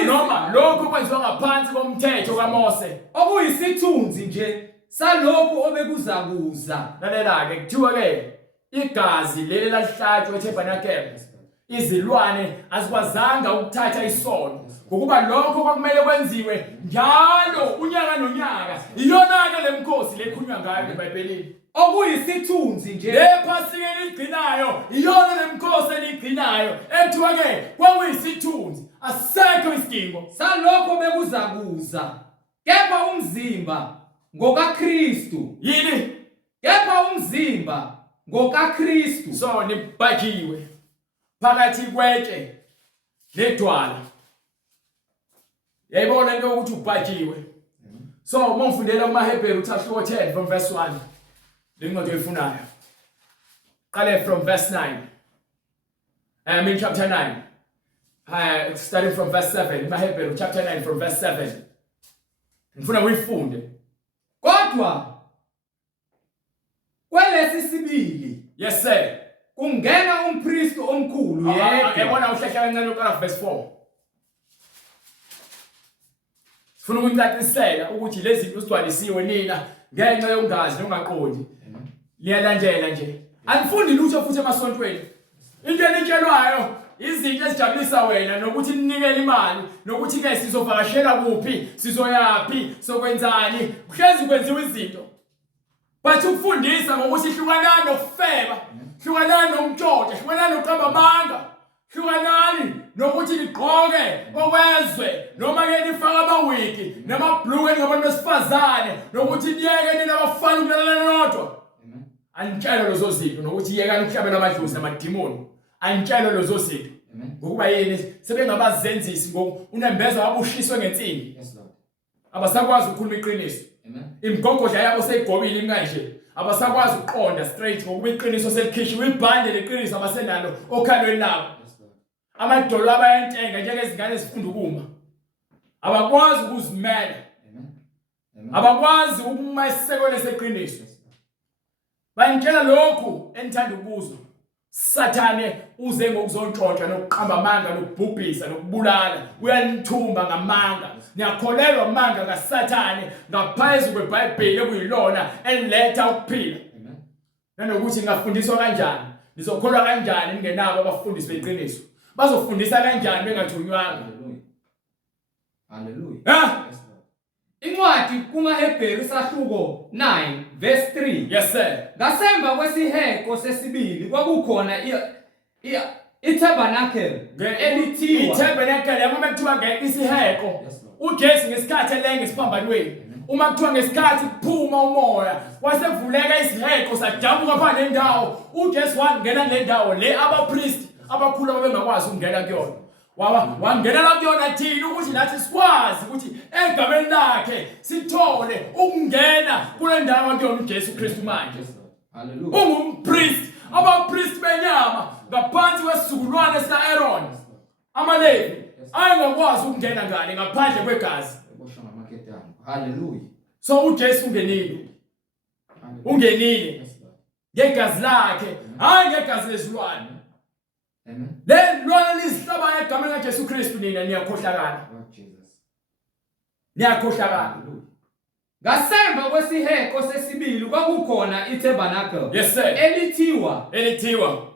noma lokho okwenziwa ngaphansi komthetho kaMose okuyisithunzi nje salokho obekuzakuza. Lalela ke kuthiwa ke igazi leli lahlatshwa eTabernacle izilwane azikwazanga ukuthatha isono ngokuba lokho kwakumele kwenziwe njalo unyaka nonyaka iyona ke lemkhosi lekhulunywa ngayo eBhayibhelini okuyisithunzi nje lephasike ligcinayo iyona lemkhosi eligcinayo ekuthiwa ke kwakuyisithunzi asekho isidingo salokho bekuzakuza. Kepha umzimba ngokaKristu. yini Kepha umzimba ngokaKristu. so nibhakiwe phakathi kwetshe nedwala. Yayibona into ukuthi ubhakiwe. So uma ngifundela kumaHebheru chapter 10 from verse 1 lencwadi oyifunayo. Qale from verse 9. I mean chapter 9. Starting from verse 7. maHebheru chapter 9 from verse 7. Ngifuna uyifunde. Kodwa kwelesi sibili Yes sir. kungena umpristi omkhulu yedwa. Yabona uhlehla kancane uqala verse 4. Sifuna ukucacisela ukuthi lezi zinto zigcwalisiwe nina ngenxa yongazi nongaqondi. Liyalandela nje. Anifundi lutho futhi emasontweni. Into enitshelwayo izinto ezijabulisa wena nokuthi ninikele imali nokuthi ke sizovakashela kuphi sizoyapi sokwenzani kuhlezi kwenziwa izinto. Bathi ukufundisa ngokuthi hlukanani nokufeba, hlukanani nomtshotha, hlukanani noqamba amanga, hlukanani nokuthi ligqoke okwezwe noma ke nifaka amawigi namabhluku ngabantu besifazane nokuthi niyeke nina abafana ukulalana nodwa. Anitshela lezo zinto nokuthi yekani ukuhlabela amadlozi namadimoni. Anitshela lezo zinto. Ngokuba yini sebengabazenzisi ngoku unembeza wabushiswe ngensimbi. Yes Lord. Abasakwazi ukukhuluma iqiniso. Imigogodla yabo seyigobile imkanje. Abasakwazi ukuqonda straight ngokuba iqiniso selikhishiwe ibhande leqiniso abasenalo okhalweni labo. Amadolo abayentenga njengezingane ezifunda ukuma. Abakwazi ukuzimela. Abakwazi ukuma isekole seqiniso. Bayintshela lokhu enithanda ukuzwa. Sathane uze ngokuzontshontshwa nokuqamba amanga nokubhubhisa nokubulala uyanithumba ngamanga niyakholelwa amanga kaSathane ngaphezu kweBhayibheli ekuyilona eliletha ukuphila. Nanokuthi ngafundiswa kanjani nizokholwa kanjani ningenabo abafundisi beqiniso bazofundisa kanjani bengathunywanga. Hallelujah. Incwadi kumaHebheru isahluko 9 verse 3. Yes sir. Ngasemva kwesiheko sesibili kwakukhona itabernacle elithiwa itabernacle yama kuthiwa isiheko uJesu ngesikhathi elenge esiphambanweni uma kuthiwa ngesikhathi kuphuma umoya wasevuleka isiheko sajabuka phansi nendawo uJesu wangena le ndawo le abapriest abakhulu ababengakwazi ukungena kuyona wangena la kuyona thina ukuthi nathi sikwazi ukuthi egameni lakhe sithole ukungena kule ndawo kuyona uJesu Kristu manje. Hallelujah. Ungumpriest abapriest benyama ngaphansi kwesizukulwane sika Aaron amaLevi ayengakwazi ukungena ngale ngaphandle kwegazi. Hallelujah. So uJesu ungenile ngegazi lakhe hayi ngegazi lezilwane. Amen. Le lwana lihlaba egameni kaJesu Kristu nina niyakhohlakala. Niyakhohlakala. Ngasemva kwesiheko sesibili kwakukhona itabernacle. Yes sir. Elithiwa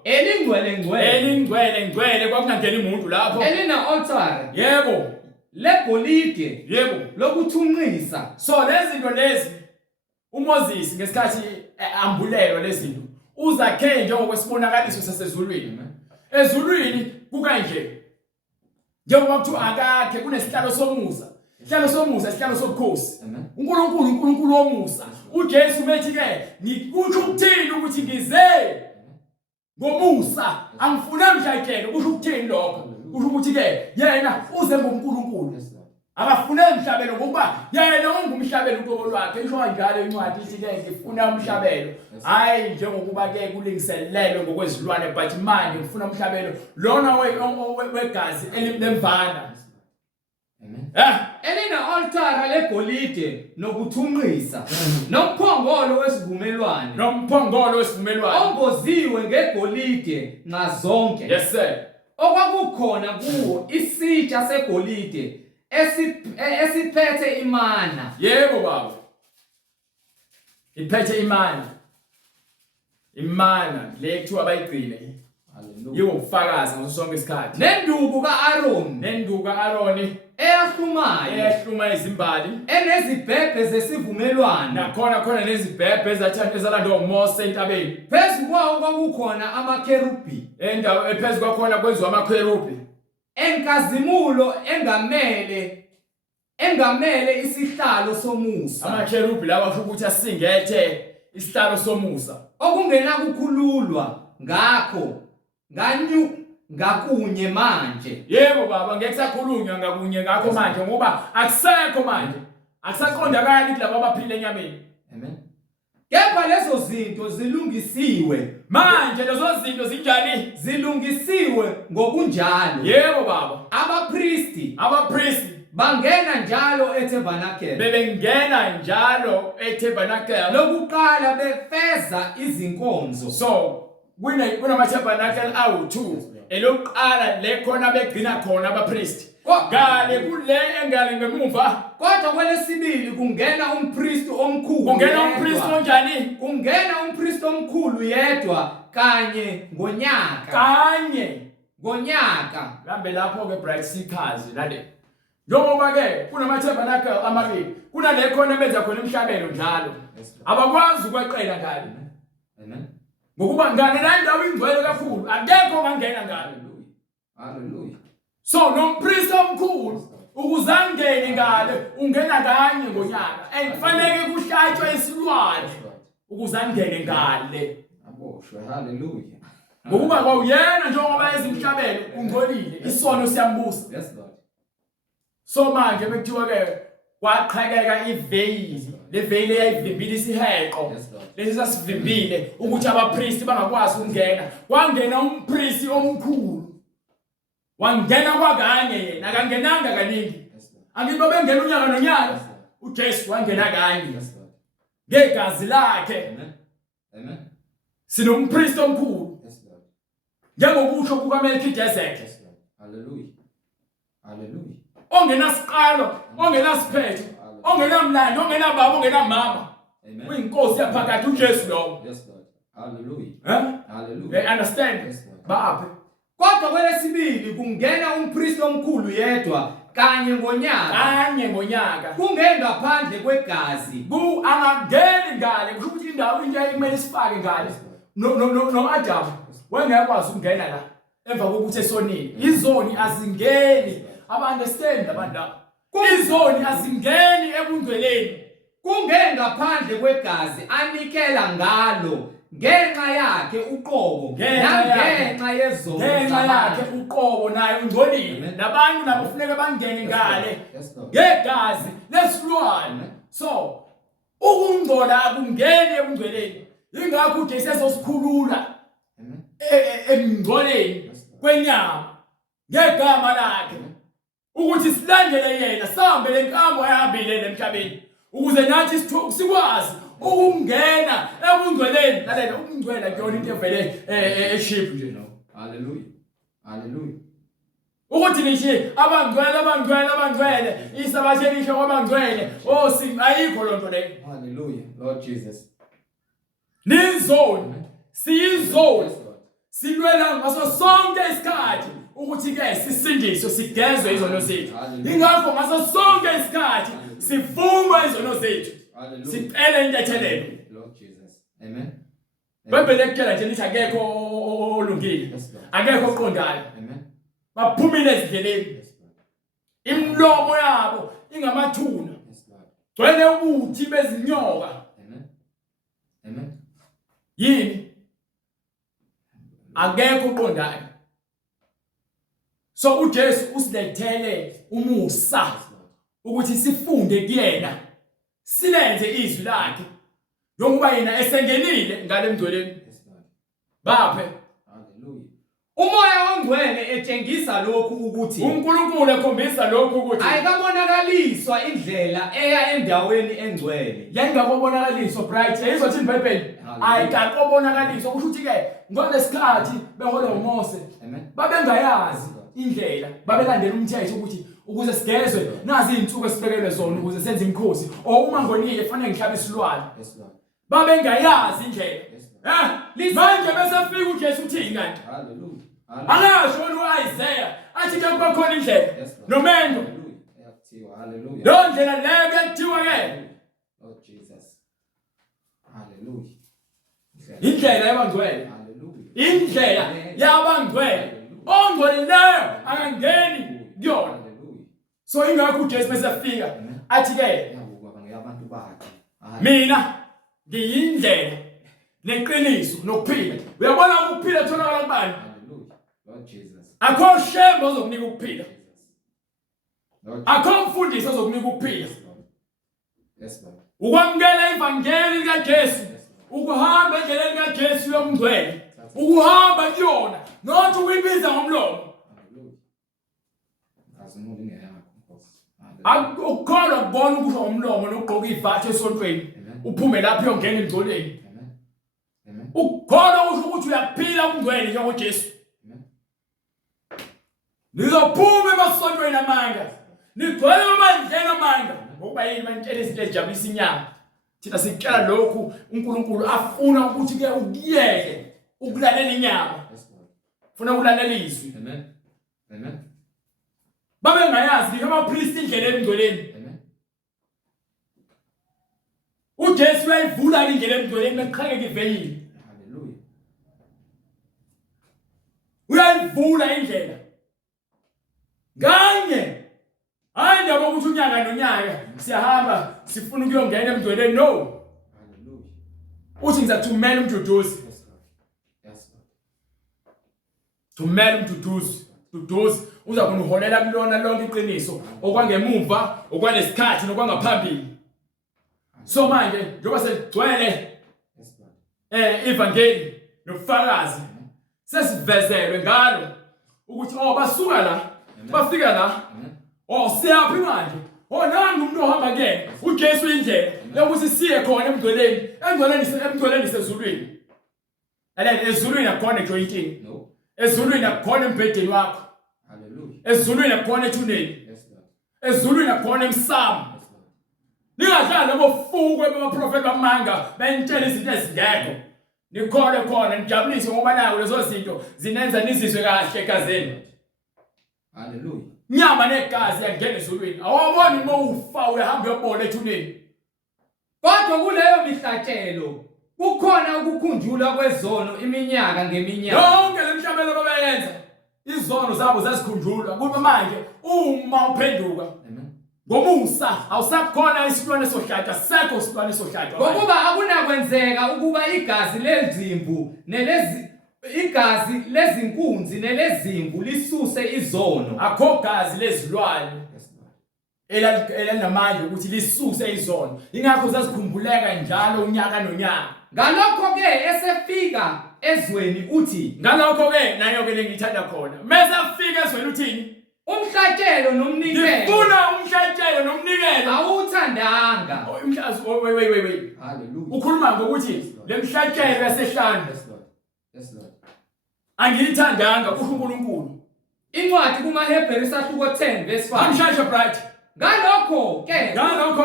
elingcwele kwakungangena umuntu lapho. Elina altar. Yebo. Legolide. Yebo. Lokuthunqisa. So lezi zinto lezi uMoses ngesikhathi ambulelo lezi zinto uzakhe njengokwesibonakaliso sasezulwini. Ezulwini kukanje. Njengoba kuthiwa akakhe kunesihlalo somusa. Isihlalo sobukhosi. uNkulunkulu womusa. uJesu methi ke ngikusho ukuthini ukuthi ngize ngomusa angifune emhlabeni kusho ukuthini lokho? Kusho ukuthi ke yena uze ngoNkulunkulu. Akafune emhlabeni ngokuba yena ungumhlabeni uqobo lwakhe. Isho njalo incwadi ithi ke ngifuna umhlabeni. Hayi njengokuba ke kulingiselelwe ngokwezilwane but manje ngifuna umhlabeni lona wegazi elimvana. Amen. Elina altar legolide nokuthunqisa nomphongolo wesivumelwano omboziwe ngegolide ngazonke. Yes sir. Okwakukhona kuwo isitsha segolide esiphethe imana. Yebo baba. Iphethe imana le kuthiwa bayigcine. Hallelujah. Yiwo ufakazi ngaso sonke isikhathi. Nenduku kaAaroni eyahluma izimbali enezibhebhe zesivumelwano nakhona nezibhebhe ezalandwa uMose entabeni. Phezu kwawo kwakukhona amakherubi. Endawo phezu kwakhona kwenziwa amakherubi. Enkazimulo engamele isihlalo somusa. Amakherubi lawa kusho ukuthi asingethe isihlalo somusa. Okungena kukhululwa ngakho ngakunye manje. Yebo baba ngeke sakhulunywa ngakunye ngakho manje ngoba akusekho manje. Akusaqondakali kulabo abaphila enyameni. Amen. Kepha lezo zinto zilungisiwe. Manje lezo zinto zinjani? Zilungisiwe ngokunjalo. Yebo baba. Abapriesti bangena njalo etabernacle. Bebengena njalo etabernacle. Lokuqala befeza izinkonzo. So kunama-tabernacle awu-2. Elokuqala le khona begcina khona abapriest. Ngale kule engale ngemuva. Kodwa kwelesibili kungena umpriest omkhulu. Kungena umpriest onjani? Kungena umpriest omkhulu yedwa kanye ngonyaka. Lambe lapho ke bright seekers lale. Njengoba ke kunama-tabernacle amabili. Kunale khona benza khona emhlabeni njalo. Abakwazi ukweqela ngale. Amen. Ngokuba ngane la ndawo ingcwele kakhulu akekho ongangena ngale. Hallelujah. So nompriest omkhulu ukuzangene ngale ungena kanye ngonyaka. Kufanele kuhlatshwe isilwane ukuzangene ngale. Aboshwe. Hallelujah. Ngokuba kwawuyena njengoba ezimhlabeni ungcolile isono siyambusa. Yes Lord. So manje bekuthiwa ke kwaqhakeka iveil. Le veil eyayivimbile isiheko. Lesi sasivimbile ukuthi abapriest bangakwazi ukungena. Wangena umpriest omkhulu. Wangena kwakanye yena akangenanga kaningi. Angibo bengena unyaka nonyaka. uJesu wangena kanye. Ngegazi lakhe. Amen. Sinompriest omkhulu. Njengokusho kukaMelkizedeki. Hallelujah. Hallelujah. Ongenasiqalo, ongenasiphetho, ongenamlando, ongenababa, ongenamama. Amen. Uyinkosi yaphakathi uJesu lo. Yes Lord. Hallelujah. Hallelujah. They understand? Yes, Lord. Baphe. Kodwa kwelesibili kungena umpriest omkhulu yedwa kanye ngonyaka. Kungengaphandle kwegazi. Angangeni ngale kusho ukuthi indawo into ekumele sifake ngale. No Adam wengekwazi ukungena la emva kokuthi esonini. Izoni azingeni. Aba-understand abantu laba. Izoni azingeni ebungcweleni. Kungengaphandle kwegazi anikela ngalo ngenxa yakhe uqobo nangenxa yezono ngenxa yakhe uqobo naye ungcolile nabantu nabo kufuneka bangene ngale ngegazi lesilwane. So ukungcola akungeni ebungcweleni. Ingakho uJesu esosikhulula emngcoleni kwenyama ngegama lakhe ukuthi silandele yena sihambe lenkambo ayihambile emhlabeni ukuze nathi sikwazi ukungena ebungcweleni. Lalela ukungcwela kuyona into evele eship nje no. Hallelujah. Hallelujah. Ukuthi nje abangcwele isabathelisha kwabangcwele ayikho lonto leyo. Hallelujah. Lord Jesus. Nizoni siyizoni silwela ngaso sonke isikhathi ukuthi ke sisindiswe sigezwe izono zethu. Ingakho ngaso sonke isikhathi sivuma izono zethu. Sicela intethelelo. Lord Jesus. Amen. Bebele kutshela nje lithi akekho olungile. Akekho oqondayo. Amen. Baphumile ezindleleni. Imlomo yabo ingamathuna. Gcwele ubuthi bezinyoka. Amen. Amen. Yini? Akekho oqondayo. So uJesu usilethele umusa ukuthi sifunde kuyena. Silenze izwi lakhe. Njengoba yena esengenile ngale emngcweleni. Baphe. Hallelujah. Umoya ongcwele etshengisa lokhu ukuthi uNkulunkulu ekhombisa lokhu ukuthi ayikabonakaliswa indlela eya endaweni engcwele. Yengakubonakaliswa bright. Eyizothi iBhayibheli ayikabonakaliswa kusho ukuthi ke ngolesikhathi behola uMose babengayazi indlela babelandela umthetho ukuthi ukuze sigezwe nazi izinsuku esibekelwe zona ukuze senze imikhosi uma ngonile kufanele ngihlabe isilwane. Babengayazi indlela. Manje besefika uJesu uthini kanti? Hallelujah. Angasho uIsaiah athi ke kukhona indlela nomendo. Hallelujah. Lo ndlela leyo kuyathiwa ke Lord Jesus. Hallelujah. indlela yabangcwele. Hallelujah. Indlela yabangcwele. Ongcweleyo angangeni kuyona. So ingakho uJesu besefika athi ke abantu bakhe. Mina ngiyindlela neqiniso nokuphila. Uyabona ukuphila tholakala kubani? Hallelujah. Lord Jesus. Akho shembe ozokunika ukuphila. Lord. Akho mfundisi ozokunika ukuphila. Yes Lord. Ukwamukela ivangeli likaJesu. Ukuhamba endleleni kaJesu yomngcwele. Ukuhamba kuyona not ukuyibiza ngomlomo. Akukholwa kubona ukusho ngomlomo nokugqoka ivathe esontweni uphume lapho uyongena emngcoleni. Ukukholwa ukuthi uyaphila umngcwele njengoJesu. Nizophuma emasontweni amanga. Nigcwele amandleni amanga. Ngokuba yini manitshela izinto ezijabulisa inyama. Thina sikutshela lokhu uNkulunkulu afuna ukuthi ke ukuyeke ukulalela inyama. Ufuna ukulalela izwi. Amen. Amen. Babengayazi ngisho abapriest indlela emngcweleni. Amen. uJesu uyayivula indlela emngcweleni beqhakeke iveyili. Hallelujah. Uyayivula indlela. Nganye. Hayi ndaba ukuthi unyaka nonyaka siyahamba sifuna ukuyongena emngcweleni no. Hallelujah. Uthi ngizathumela umduduzi. Yes Lord. Yes Lord. Thumela umduduzi. Duduzi uza kuniholela kulona lonke iqiniso okwangemuva okwalesikhathi nokwangaphambili. So manje njengoba seligcwele ivangeli nobufakazi sesivezelwe ngalo ukuthi basuka la bafika la siyaphi manje nangu umuntu ohamba kuyena uJesu indlela yokuthi siye khona emngcweleni sezulwini. Ezulwini akhona jointing. No. Ezulwini akhona embhedeni wakho. Hallelujah. Ezulwini akhona ethuneni. Yes Lord. Ezulwini akhona emsamo. Ningadlali abofukwe babaprofeti bamanga bentshela izinto ezingekho. Nikhole khona nijabulise ngoba nawo lezo zinto zinenza nizizwe kahle egazini. Hallelujah. Nyama negazi yangena ezulwini. Awuboni uma ufa uyahamba uyobona ethuneni. Kodwa kuleyo mihlatshelo kukhona ukukhunjulwa kwezono iminyaka ngeminyaka. Yonke lemhlabelo babayenza izono zabo zazikhunjulwa kuba manje uma uphenduka Amen. ngomusa awusakhona isilwane sohlatshwa sekho isilwane sohlatshwa Ngokuba akunakwenzeka ukuba igazi lezimvu igazi lezinkunzi nelezimvu lisuse izono. akho gazi lezilwane elanamandla ukuthi lisuse izono ingakho zasikhumbuleka njalo unyaka nonyaka. Ngalokho ke esefika ezweni uthi Ngalokho ke nayo ke lengithanda khona mase afika ezweni uthini umhlatshelo nomnikelo ngifuna umhlatshelo nomnikelo awuthandanga. wait Hallelujah. ukhuluma ngokuthi lemhlatshelo yasehlanu Yes Lord. Yes Lord. angiyithandanga uNkulunkulu. Incwadi kumaHebheru isahluko 10 verse 5. Amshasha bright Ngalokho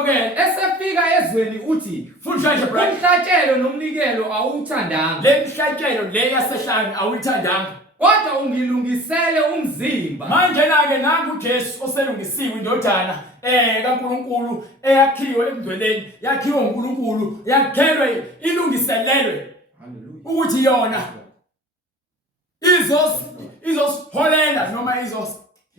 ke esefika ezweni uthi Mshasha bright umhlatshelo nomnikelo awuthandanga. lemhlatshelo le yasehlanu awuyithandanga. Kodwa ungilungisele umzimba. Manje ke nangu uJesu oselungisiwe indodana kaNkulunkulu eyakhiwe emngcweleni yakhiwe uNkulunkulu yakhelwe ilungiselelwe Hallelujah. ukuthi yona izosiholela noma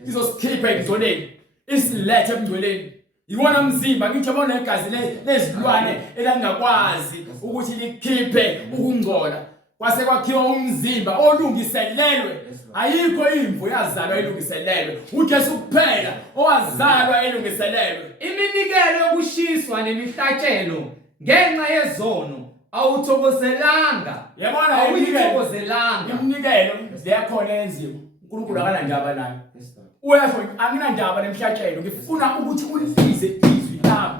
izosikhipha emngcweleni isilethe emngcweleni. Iwona mzimba ngithi yabona igazi lezilwane elangakwazi ukuthi likhiphe ukungcola kwase kwakhiwa umzimba olungiselelwe. Ayikho imvu yazalwa elungiselelwe uJesu kuphela owazalwa elungiselelwe. Iminikelo yokushiswa nemihlatshelo ngenxa yezono awuthokozelanga. Yabona awuyithokozelanga. iminikelo leyakhona yenziwa uNkulunkulu akanandaba nayo. Yes Lord. Uyasho anginandaba nemhlatshelo ngifuna ukuthi ulisize izwi lami.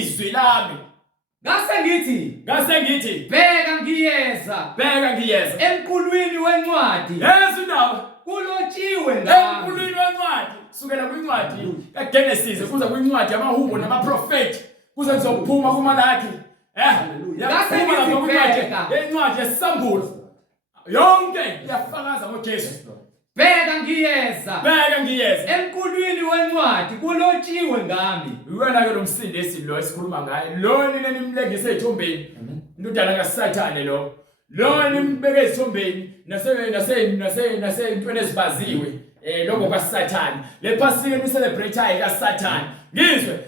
Izwi lami. Ngase ngithi bheka ngiyeza emqulwini wencwadi yezindaba kulotshiwe ngami. emqulwini wencwadi kusukela kwincwadi kaGenesis kuza kwincwadi yamaHubo namaprofeti kuze kuzophuma kuMalaki. Incwadi yesisambulo yonke iyafakaza ngoJesu. Bheka ngiyeza emqulwini wencwadi kulotshiwe ngami. Uwena ke lo msindisi lo esikhuluma ngaye lo nina nimlengise ethombeni indodana kaSathane lo nimbeke ethombeni nase intweni ezibaziwe lokho kwaSathane. Le phasika ni celebrate kaSathane ngizwe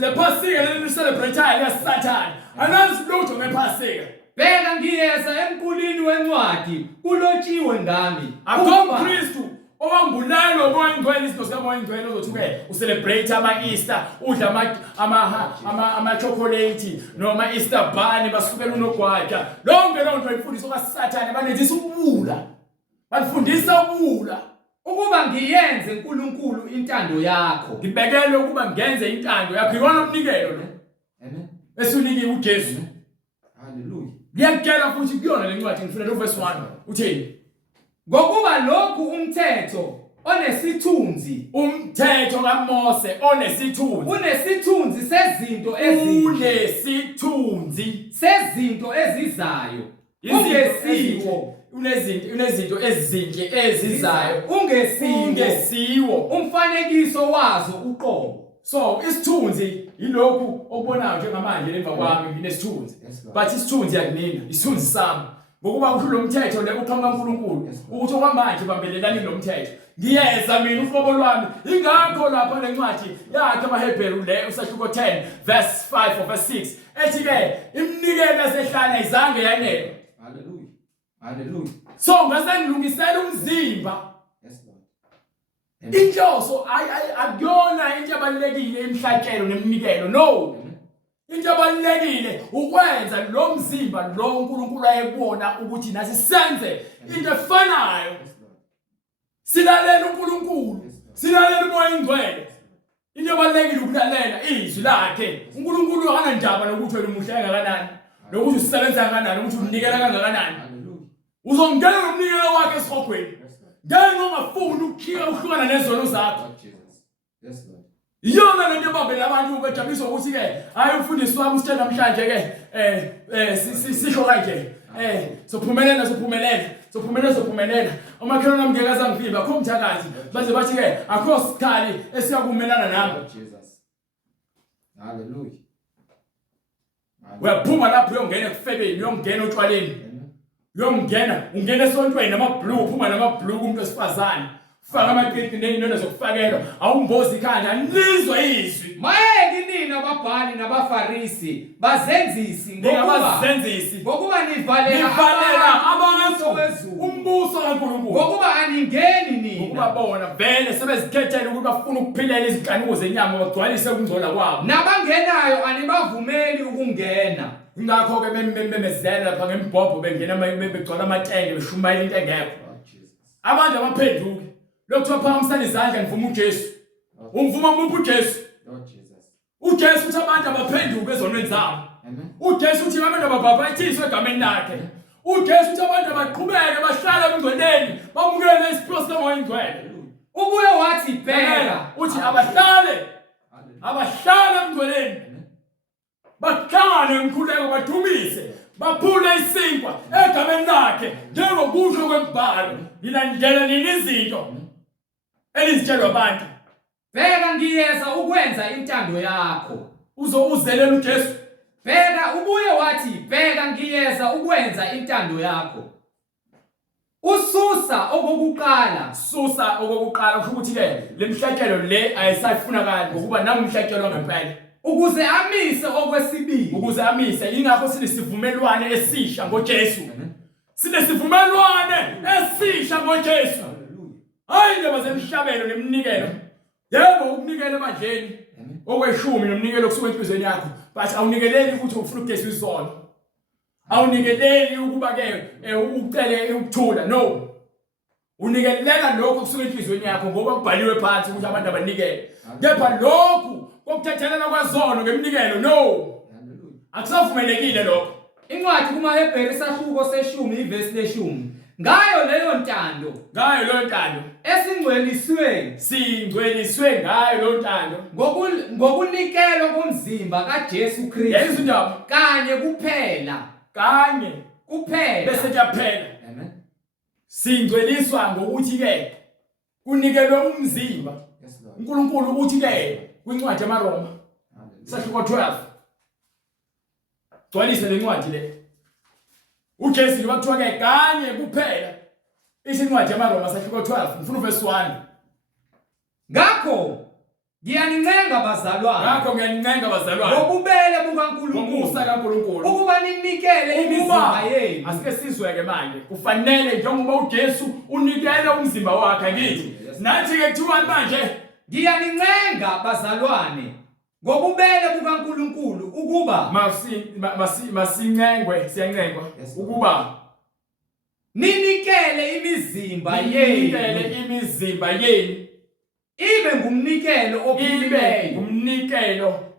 le phasika ni celebrate kaSathane anazi lutho ngephasika. Bheka ngiyeza emqulwini wencwadi kulotshiwe ngami. Akho Kristu owambulalo moya ingcwele izinto zikamoya ingcwele ozothuke ucelebrate ama-Easter udla ama chocolate noma Easter bunny basukela unogwaja lonke lonto imfundiso kaSathane banenzisa ubula bafundisa ubula ukuba ngiyenze uNkulunkulu intando yakho. ngibekele ukuba ngenze intando yakho iwona umnikelo lo. Amen. Esunikiwe uJesu. Hallelujah. Ngiyakutshela futhi kuyona lencwadi ngifuna lo verse 1 uthini ngokuba lokhu umthetho umthetho kaMose unesithunzi sezinto ezizayo unezinto ezinhle ezizayo ungesiwo umfanekiso wazo uqobo. So isithunzi yilokhu okubonayo njengamanje lemva kwami nginesithunzi but isithunzi yakunina isithunzi sami ngokuba ukhulu lomthetho le uqhamuka kaNkulunkulu ukuthi okwamanje bambelelani lomthetho. Ngiyeza mina uhlobo lwami ingakho lapha lencwadi yakhe amaHebheru le usahluko 10 verse 5 or verse 6 ethi ke iminikelo yasehlala izange yanele. Hallelujah. So ngase ngilungisela umzimba. Yes Lord. Inhloso akuyona into ebalekile emhlatshelo neminikelo no. Into ebalekile ukwenza lo mzimba lo uNkulunkulu ayebona ukuthi nasi senze into efanayo. Silalela uNkulunkulu, silalela umoya ingcwele. Into ebalekile ukulalela izwi lakhe. uNkulunkulu akanandaba nokuthi wena umuhle kangakanani, nokuthi usebenza kangakanani, ukuthi unikela kangakanani. Uzongena nomnikelo wakhe esihogweni. Ngeke ungafuni ukukhiya uhlukana nezono zakho. Yes Lord. Iyona lento ebambela abantu bejabulisa ukuthi ke hayi umfundisi wami usithe namhlanje ke sisho kanje sophumelela umakhelwane wami ngeke azangivimba akho mthakazi baze bathi ke akho sikhali esiyakumelana nami. Jesus. Hallelujah. Uyaphuma lapho uyongena ekufebeni uyongena otshwaleni Ungena esontweni nama-blue, uphuma nama-blue kumuntu wesifazane. Faka amaqiti ney'nwele zokufakelwa, awumbozi ikhanda, anizwa izwi. Mayeke nina ababhali nabafarisi bazenzisi ngokuba nivalela umbuso kaNkulunkulu. ngokuba aningeni nina. Ngokuba bona vele sebezikhethela ukuthi bafuna ukuphilela izinkanuko zenyama bagcwalise ukungcola kwabo. Nabangenayo anibavumeli ukungena. Ngakho-ke bemezela lapha ngembhobho bengena begcwala amatende beshumayela into engekho. Abantu abaphenduke. Lokhu phakamisana izandla ngivuma uJesu. Ungivuma muphi uJesu? uJesu uthi abantu abaphenduke ezonweni zabo. uJesu uthi abantu ababhaphathiswe egameni lakhe. uJesu uthi abantu abaqhubeke bahlale ebungcweleni bamukele isiphiwo sikaMoya Oyingcwele. Ubuye wathi bheka uthi abahlale ebungcweleni bahlale emkhuleko badumise baphule isinkwa egameni lakhe njengokusho kwemibhalo. Nilandela nini izinto elizitshelwa abantu? Bheka ngiyeza ukwenza intando yakho. Uzelela uJesu. Bheka ubuye wathi bheka ngiyeza ukwenza intando yakho. Susa okokuqala kusho ukuthi ke lemhlakelo le ayisafunakali ngokuba namhlakelo ngempela. Ukuze amise okwesibili. Ingakho sinesivumelwane esisha ngoJesu. Sinesivumelwane esisha ngoJesu. Hayi ndaba zemhlabelo nemnikelo. Yebo ukunikela emandleni okweshumi nomnikelo kusuka enhlizweni yakho, but awunikeleli ukuthi ufuna ukugeza izono. Awunikeleli ukuba ke ucele ukuthula. No. Unikelela lokho kusuka enhlizweni yakho ngoba kubhaliwe phansi ukuthi abantu abanikele. Kepha lokhu kokuthethelana kwazono ngemnikelo, no. Akusavumelekile lokho. Incwadi kumaHebheru isahluko seshumi ivesi leshumi. Ngayo leyo ntando singcweliswe ngayo leyo ntando ngokunikelwa komzimba kaJesu Kristu kanye kuphela bese kuyaphela. Amen. Singcweliswa ngokuthi ke kunikelwe umzimba. uNkulunkulu uthi ke kwincwadi yamaRoma sahluko 12 gcwalise le ncwadi le. uJesu wakuthiwa ke kanye kuphela. Isincwadi yamaRoma sahluko 12 ngifuna uverse 1. Ngakho ngiyanincenga bazalwane ngobubele bukaNkulunkulu ukuba ninikele imizimba yenu. Asike sizweke manje kufanele njengoba uJesu unikele umzimba wakhe akithi. Nathi ke kuthiwa manje ngiyanincenga bazalwane ngobubele bukaNkulunkulu ukuba siyancengwa ukuba ninikele imizimba yenu ibe ngumnikelo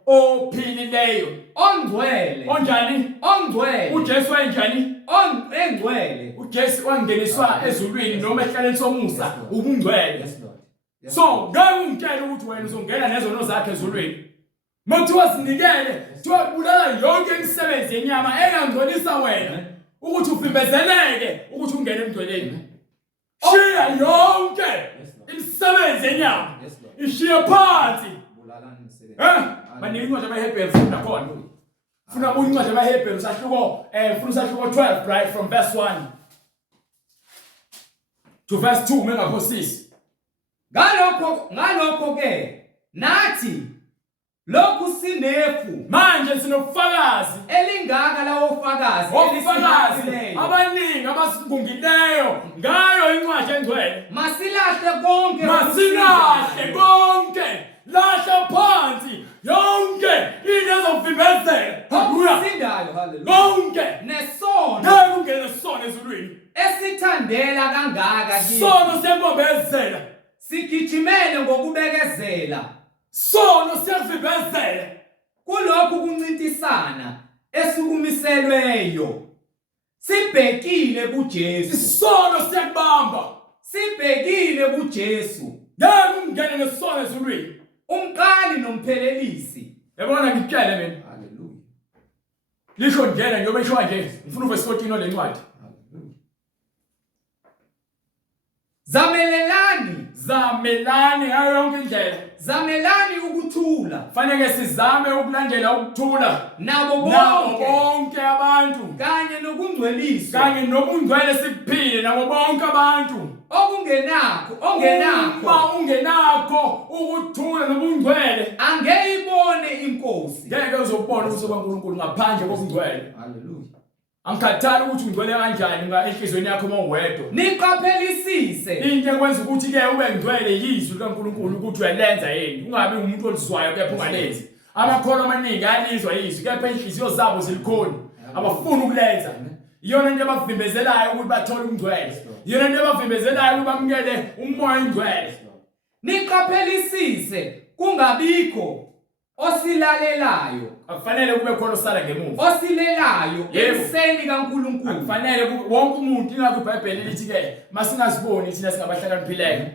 ophilileyo ongcwele. Onjani? Ongcwele. uJesu wayenjani? Engcwele. uJesu wangeniswa ezulwini noma ehlaleni somusa ubungcwele. So ngeke ungitshele ukuthi wena uzongena nezono zakhe ezulwini. Mothiwa sinikele, kuthiwa bulala yonke imisebenzi yenyama engangcolisa wena ukuthi ufimbezeleke ukuthi ungene emngcweleni. Shiya yonke imisebenzi yenyama. Ishiya phansi. Banika incwadi yamaHebheru funda khona. Funa incwadi yamaHebheru sahluko sahluko 12 right from verse 1 to verse 2 mengaphosisi. Ngalokho ke nathi lokhu sinefu manje sinobufakazi elingaka lawo ufakazi abaningi abasingungileyo ngayo incwadi engcwele. Masilahle konke lahla phansi yonke into ezokuvimbezela. Haleluya. Konke nesono nesono ezulwini esithandela kangaka kithi. Sono siyakumbezela. Sigijimele ngokubekezela. Sono siyavimbezela kulokhu kuncintisana esikumiselweyo. Sibhekile kuJesu. Isono siyakubamba. Sibhekile kuJesu. Ngeke ungene nesono ezulwini. Umqali nomphelelisi. Yabona ngikutshele mina. Haleluya. Lisho njena njengoba isho nje ngifuna uverse 14 ole ncwadi. Zamelelani ngayo yonke indlela. zamelani ukuthula fanele sizame ukulandela ukuthula nabo bonke abantu kanye nokungcweliswa kanye nobungcwele sikuphile nabo bonke abantu ungenakho ukuthula nobungcwele angeyibone inkosi ngeke uzobona ubuso kaNkulunkulu ngaphandle kobungcwele. Hallelujah. Angikhathali ukuthi ungcwele kanjani enhlizweni yakho mawedwa. Niqaphelisise into ekwenza ukuthi ke ube ngcwele yizwi likaNkulunkulu ukuthi uyalenza yini, ungabi umuntu olizwayo kepha ungalenzi. Amakholwa amaningi ayalizwa yizwi kepha inhliziyo zabo zilikhona, abafuni ukulenza. Iyona into abavimbezelayo ukuthi bathole ubungcwele, iyona into abavimbezelayo ukuthi bamukele umoya oyingcwele. Niqaphelisise kungabikhona osilalelayo, akufanele kube khona osala ngemuva, osilelayo ebuseni kaNkulunkulu. Akufanele wonke umuntu, ingakho iBhayibheli lithi ke masingaziboni thina singabahlakaniphileyo,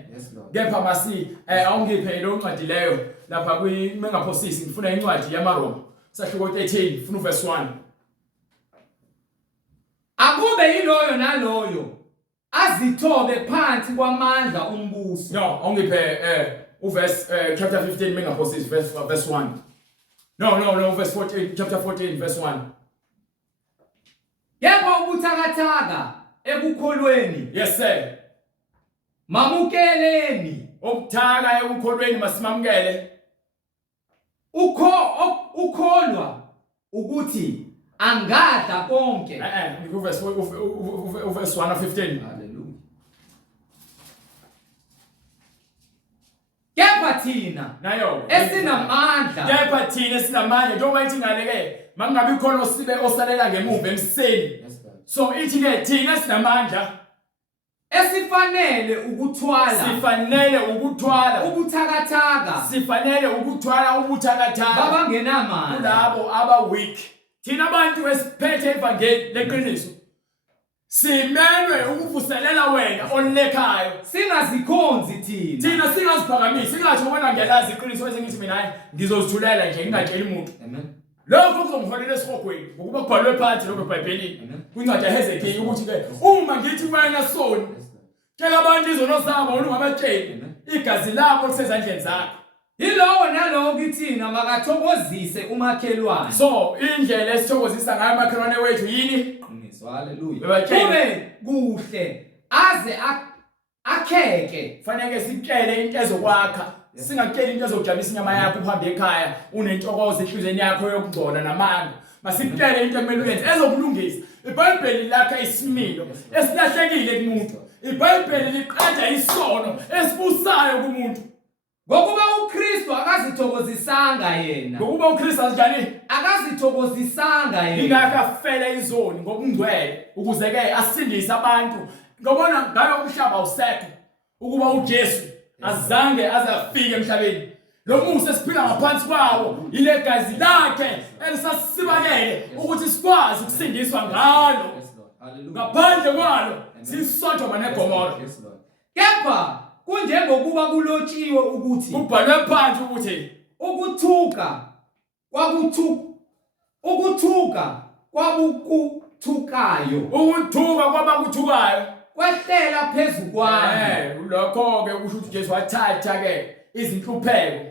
kepha masi awungiphe lo ncwadi leyo lapha mengaphosisi, ngifuna incwadi yamaRoma sahluko 13 ngifuna uverse 1. Akube yiloyo naloyo azithobe phansi kwamandla umbuso. No, awungiphe uverse chapter 15 mengaphosisi verse 1. No, verse 14, chapter 14 verse 1. Yebo ubuthakathaka ekukholweni. Yes sir. Mamukeleni ukuthaka ekukholweni, masimamukele. Ukholwa ukuthi angadla konke. Uverse 1 of 15. Hallelujah. Kepha thina nayo esinamandla, kepha thina esinamandla njengoba ithi ngale ke mangabe khona osibe osalela ngemuva emseni. So ithi ke thina esinamandla esifanele ukuthwala ubuthakathaka, sifanele ukuthwala ubuthakathaka babangenamandla, kulabo aba weak. Thina abantu esiphethe ivangeli leqiniso simelwe ukuvuselela wena olekhayo, singazikhonzi thina singaziphakamisi, singathi ubona ngiyalazi iqiniso bese ngithi mina ngizozithulela nje ngingatsheli umuntu. Amen. Lokho kuzomholela esihogweni ngokuba kubhalwe phansi lokho eBhayibhelini kwincwadi yaHezekhiya ukuthi ke uma ngithi wena soni tshela abantu izono zabo ungabatsheli igazi labo lisezandleni zakho. Yilowo nalowo kithina makathokozise umakhelwane. So indlela esithokozisa ngayo umakhelwane wethu yini? Hallelujah. Kube kuhle aze akheke, fanele sikele into ezokwakha, singakeli into ezojabulisa inyama yakho uhambe ekhaya unentokozo enhlizweni yakho yokungcola namanga. Masikele into ekumele uyenze ezokulungisa. iBhayibheli lakha isimilo esilahlekile kumuntu. iBhayibheli liqeda isono esibusayo kumuntu. Ngokuba uKristu akazithokozisanga yena. Ngokuba uKristu anjani? Akazithokozisanga yena. Ingakafela izoni ngobungcwele ukuze ke asindise abantu. Ngobona ngayo umhlaba usekho ukuba uJesu azange azafika emhlabeni. Lo musa siphila ngaphansi kwawo ile gazi lakhe elisasibakele ukuthi sikwazi ukusindiswa ngalo. Ngaphandle kwalo sisodwa neGomora. Kepha kunjengokuba kulotshiwe ukuthi kubhalwe phansi ukuthi ukuthuka kwabakuthukayo kwehlela phezu kwami. Lokho ke kusho ukuthi Jesu wathatha ke izinhlupheko.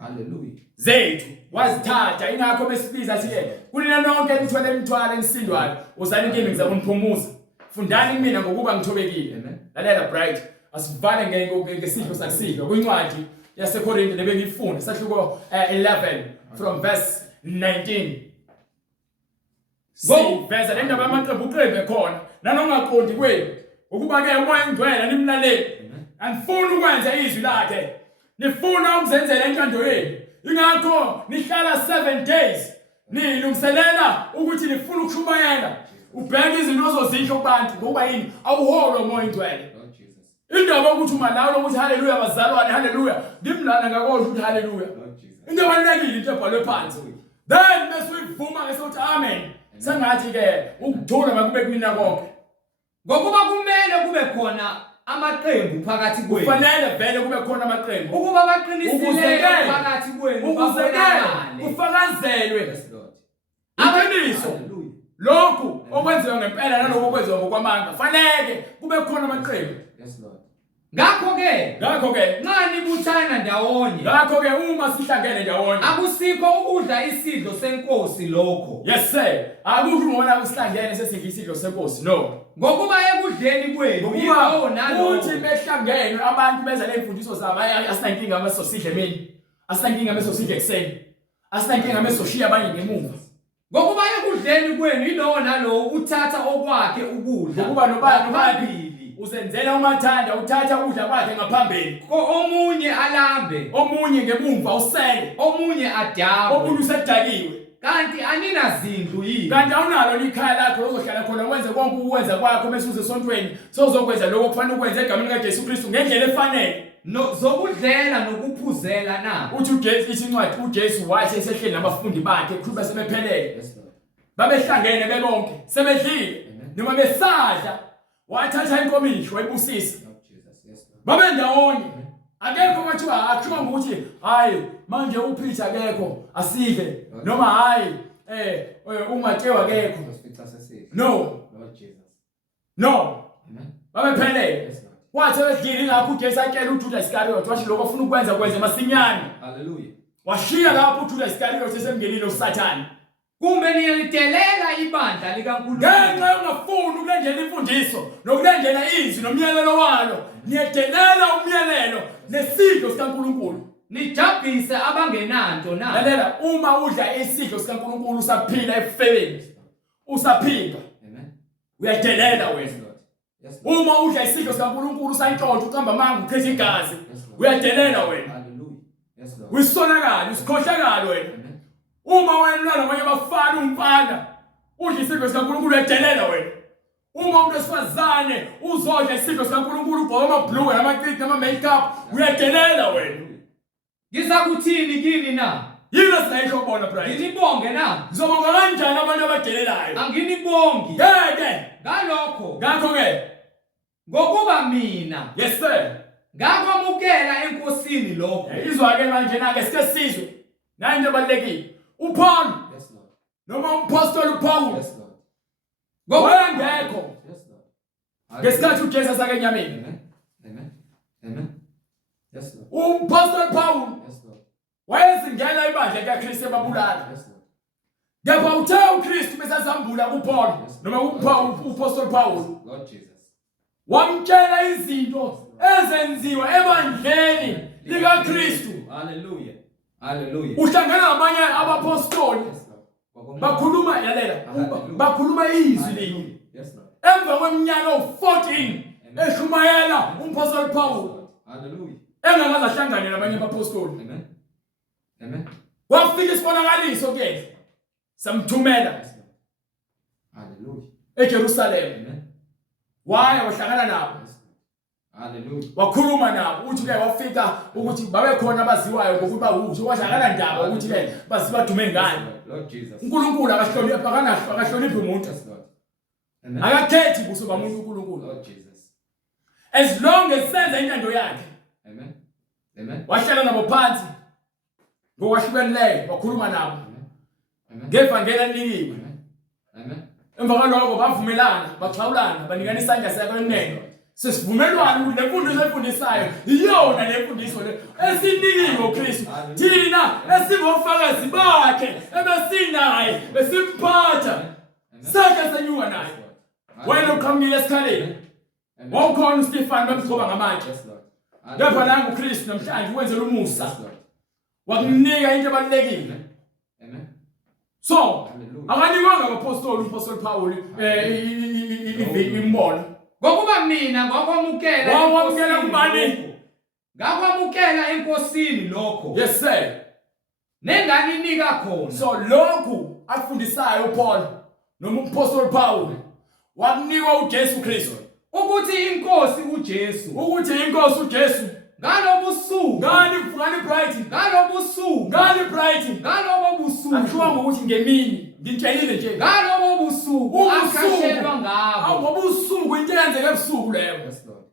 Hallelujah. Zethu wazithatha, ingakho besibiza sithi kulina nonke nithwele imithwalo enisindwayo uzani kimi ngizakuniphumuza. Fundani mina ngokuba ngithobekile. Lalela bright. Asivale ngesidlo sakusidlo kwincwadi yaseKorinte lebengifunda sahluko 11 from verse 19. Veza lendaba yamaqembu uqembe khona nanongaqondi kwenu ukuba ke umoya engcwele nimlaleli anifuni ukwenza izwi lakhe, nifuna ukuzenzela intando yenu, ingakho nihlala 7 days nilungiselela ukuthi nifuna ukushumayela ubheke izinto ozozihle kubantu ngoba yini awuholwa umoya engcwele. Indaba ukuthi uma nawe ukuthi haleluya bazalwane haleluya ngimlana ngakho ukuthi haleluya into ebalekile into ebhalwe phansi, then mesuyivuma ngesokuthi amen sengathi ke ukuthula makube kumina konke. Ngokuba kumele kube khona amaqembu phakathi kwenu, kufanele vele kube khona amaqembu ukuba baqinisile phakathi kwenu ukuzekele ufakazelwe iqiniso lokhu okwenziwa ngempela nalokho okwenziwa ngokwamanga. Fanele kube khona amaqembu. Yes Lord. ngakho ke ngakho-ke nxa nibuthana ndawonye ngakho-ke uma sihlangene ndawonye akusikho ukudla isidlo senkosi lokho. yes sir akukho ngona kusihlangene sesidla isidlo senkosi no Ngokuba ekudleni kwenu ngokuba uthi behlangene abantu benza lezimfundiso zabo asinankinga amesosidle mina asinankinga amesosidle ekseni asinankinga amesoshiya abanye ngemuva ngokuba ekudleni kwenu yilo nalo uthatha okwakhe ukudla ngokuba nobani uzenzela umathanda uthatha ukudla kwakhe ngaphambili omunye alambe omunye ngemumva usele omunye adawe omunye usedakiwe kanti aninazindlu yini kanti awunalo likhaya lakho ozohlala khona wenze konke ukwenza kwakho mesuze esontweni sozokwenza lokho kufanele ukwenze egameni kaJesu Kristu ngendlela efanele zokudlela nokuphuzela na uthi uJesu isincwadi uJesu wathi esehleli nabafundi bakhe khuluma sebephelele babehlangene bebonke sebedlile noma besadla wathatha inkomishi wayibusisa babe ndawonye akekho kwathiwa akhuluma ngokuthi hayi manje uPeter akekho asidle noma hayi uMateyu akekho no no babephelele wathi bedlile ngakho uJesu akela uJudas Iscariot wathi lokho ufuna ukwenza kwenze masinyane haleluya washiya lapho uJudas Iscariot esemngenile uSathane kumbe niyalitelela ibandla likaNkulunkulu ngenxa yongafuni ukulandela imfundiso nokulandela izwi nomyalelo walo niyedelela umyalelo nesidlo sikaNkulunkulu nijabhise abangenanto na lalela uma udla isidlo sikaNkulunkulu usaphila efebeni usaphinga amen uyadelela wena uma udla isidlo sikaNkulunkulu usantshontsha uqamba manga uchitha igazi uyadelela wena haleluya yes lord wisonakala usikhohlakala wena uma wena nabanye abafana umfana udla isidlo sikaNkulunkulu uyadelela wena uma umuntu wesifazane uzodla isidlo sikaNkulunkulu ugqoka amabhluku namaqhiqi nama-makeup uyadelela wena ngizakuthini kini na yini esingayisho kubona bright nginibonge na ngizobonga kanjani abantu abadelelayo anginibongi ngeke ngalokho ngakho-ke ngokuba mina yes sir ngakwamukela enkosini lokho izwa-ke manje-na-ke sike sizwe nayo into ebalulekile uPaul yes lord noma umpostoli uPaul yes lord wayengekho yes lord ngesikhathi uJesu asake enyameni amen amen amen yes lord umpostoli Paul yes lord wayezingena ibandla likaKristu ebabulala yes lord kepha uthe uKristu besazambula kuPaul noma uPostoli Paul lord jesus wamtshela izinto ezenziwa ebandleni likaKristu haleluya haleluya uhlangana nabanye abapostoli yes lord bakhuluma yalela bakhuluma izwi linye yes lord emva kweminyaka u14 eshumayela umpostoli Paul haleluya engakaze ahlangane nabanye abapostoli amen amen wafika isibonakaliso ke samthumela haleluya eJerusalem amen waya wahlangana nabo haleluya wakhuluma nabo uthi ke wafika ukuthi babe khona abaziwayo ngokuba ukuthi wahlangana ndaba ukuthi ke baziba dume ngani lord jesus uNkulunkulu akahloniphi umuntu yes lord amen akakhethi buso bamuntu uNkulunkulu lord jesus as long as senza intando yakhe amen amen wahlala nabo phansi ngokwahlukeneleyo wakhuluma nabo amen ngevangeli elinikiwe amen emva kwalokho bavumelana baxhawulana banikana isandla sakhe enene sesivumelwana ukuthi lemfundiso efundisayo iyona lemfundiso le esinikiwe uKristu thina esingofakazi bakhe ebesinaye besimphatha sakhe senyuka naye wena uqhamukile esikhaleni wawukhona uStefan bamgcoba ngamatshe kepha nangu uKristu namhlanje wenzela umusa wakunika into ebalulekile amen so akanikwanga ngapostoli umpostoli Paul imbono ngokuba mina ngakwamukela wamukela kubani ngakwamukela enkosini lokho yes sir nenganinika khona so lokhu afundisayo uPaul noma umpostoli Paul wakunikwa uJesu Kristu ukuthi inkosi uJesu ngalobusuku ngani bright ngalobusuku akushiwa ngokuthi ngemini ngitshelile nje ngalobusuku akashelwa ngabo ngobusuku into eyenzeke ebusuku leyo yes lord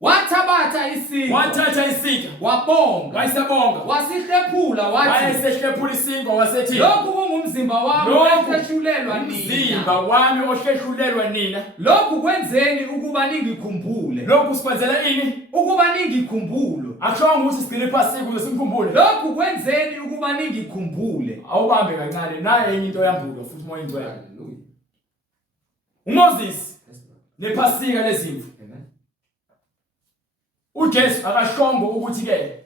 wathabatha isinkwa wathatha isinkwa wabonga wayisebonga wasihlephula wathi wayesehlephula isinkwa wasethi lokhu kungumzimba wami ohleshulelwa nina umzimba wami ohleshulelwa nina lokhu kwenzeni ukuba ningikhumbule lokhu sikwenzela ini ukuba ningikhumbule akushongo ukuthi sigcine iphasika ukuze simkhumbule lokhu kwenzeni ukuba ningikhumbule awubambe kancane naye enye into yambulo futhi moya ingcwele uMoses nephasika lezimvu uJesu akashongo ukuthi ke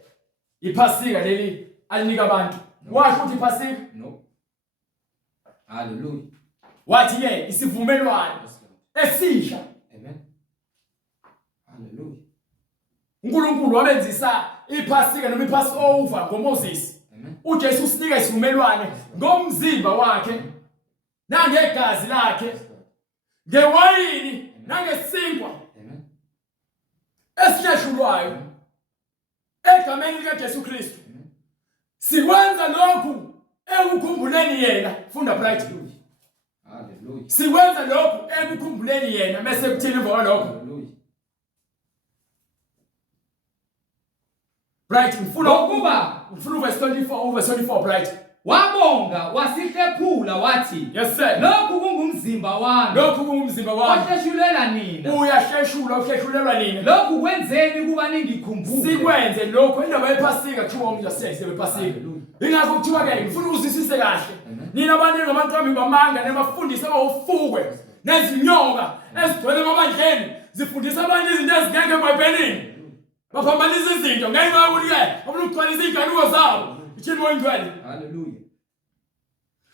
iphasika leli alinika abantu washo ukuthi iphasika no hallelujah wathi ke isivumelwano esisha amen hallelujah uNkulunkulu wabenzisa iphasika noma iPassover ngoMoses uJesu usinika isivumelwano ngomzimba wakhe nangegazi lakhe ngewayini nangesinkwa esihleshulwayo egameni likaJesu Kristu sikwenza lokhu ekukhumbuleni yena funda bright hallelujah sikwenza lokhu ekukhumbuleni yena bese kuthini emva kwalokho hallelujah bright mfuna verse 24 verse 24 bright wabonga wasihlephula wathi yes sir lokhu kungumzimba wami lokhu kungumzimba wami ohleshulela nina uyahleshula uhleshulelwa nina lokhu kwenzeni ukuba ningikhumbule sikwenze lokhu indaba yephasika kuthiwa umjasese bephasika ingakho kuthiwa ke ngifuna uzwisise kahle nina abantu ngabantu bami bamanga nebafundisa abawufukwe nezinyoka ezigcwele emabandleni zifundisa abantu izinto ezingeke eBhayibhelini baphambanisa izinto ngenxa yokuthi ke abulugcwalisa izigaluko zabo ikhini moya ingcwele hallelujah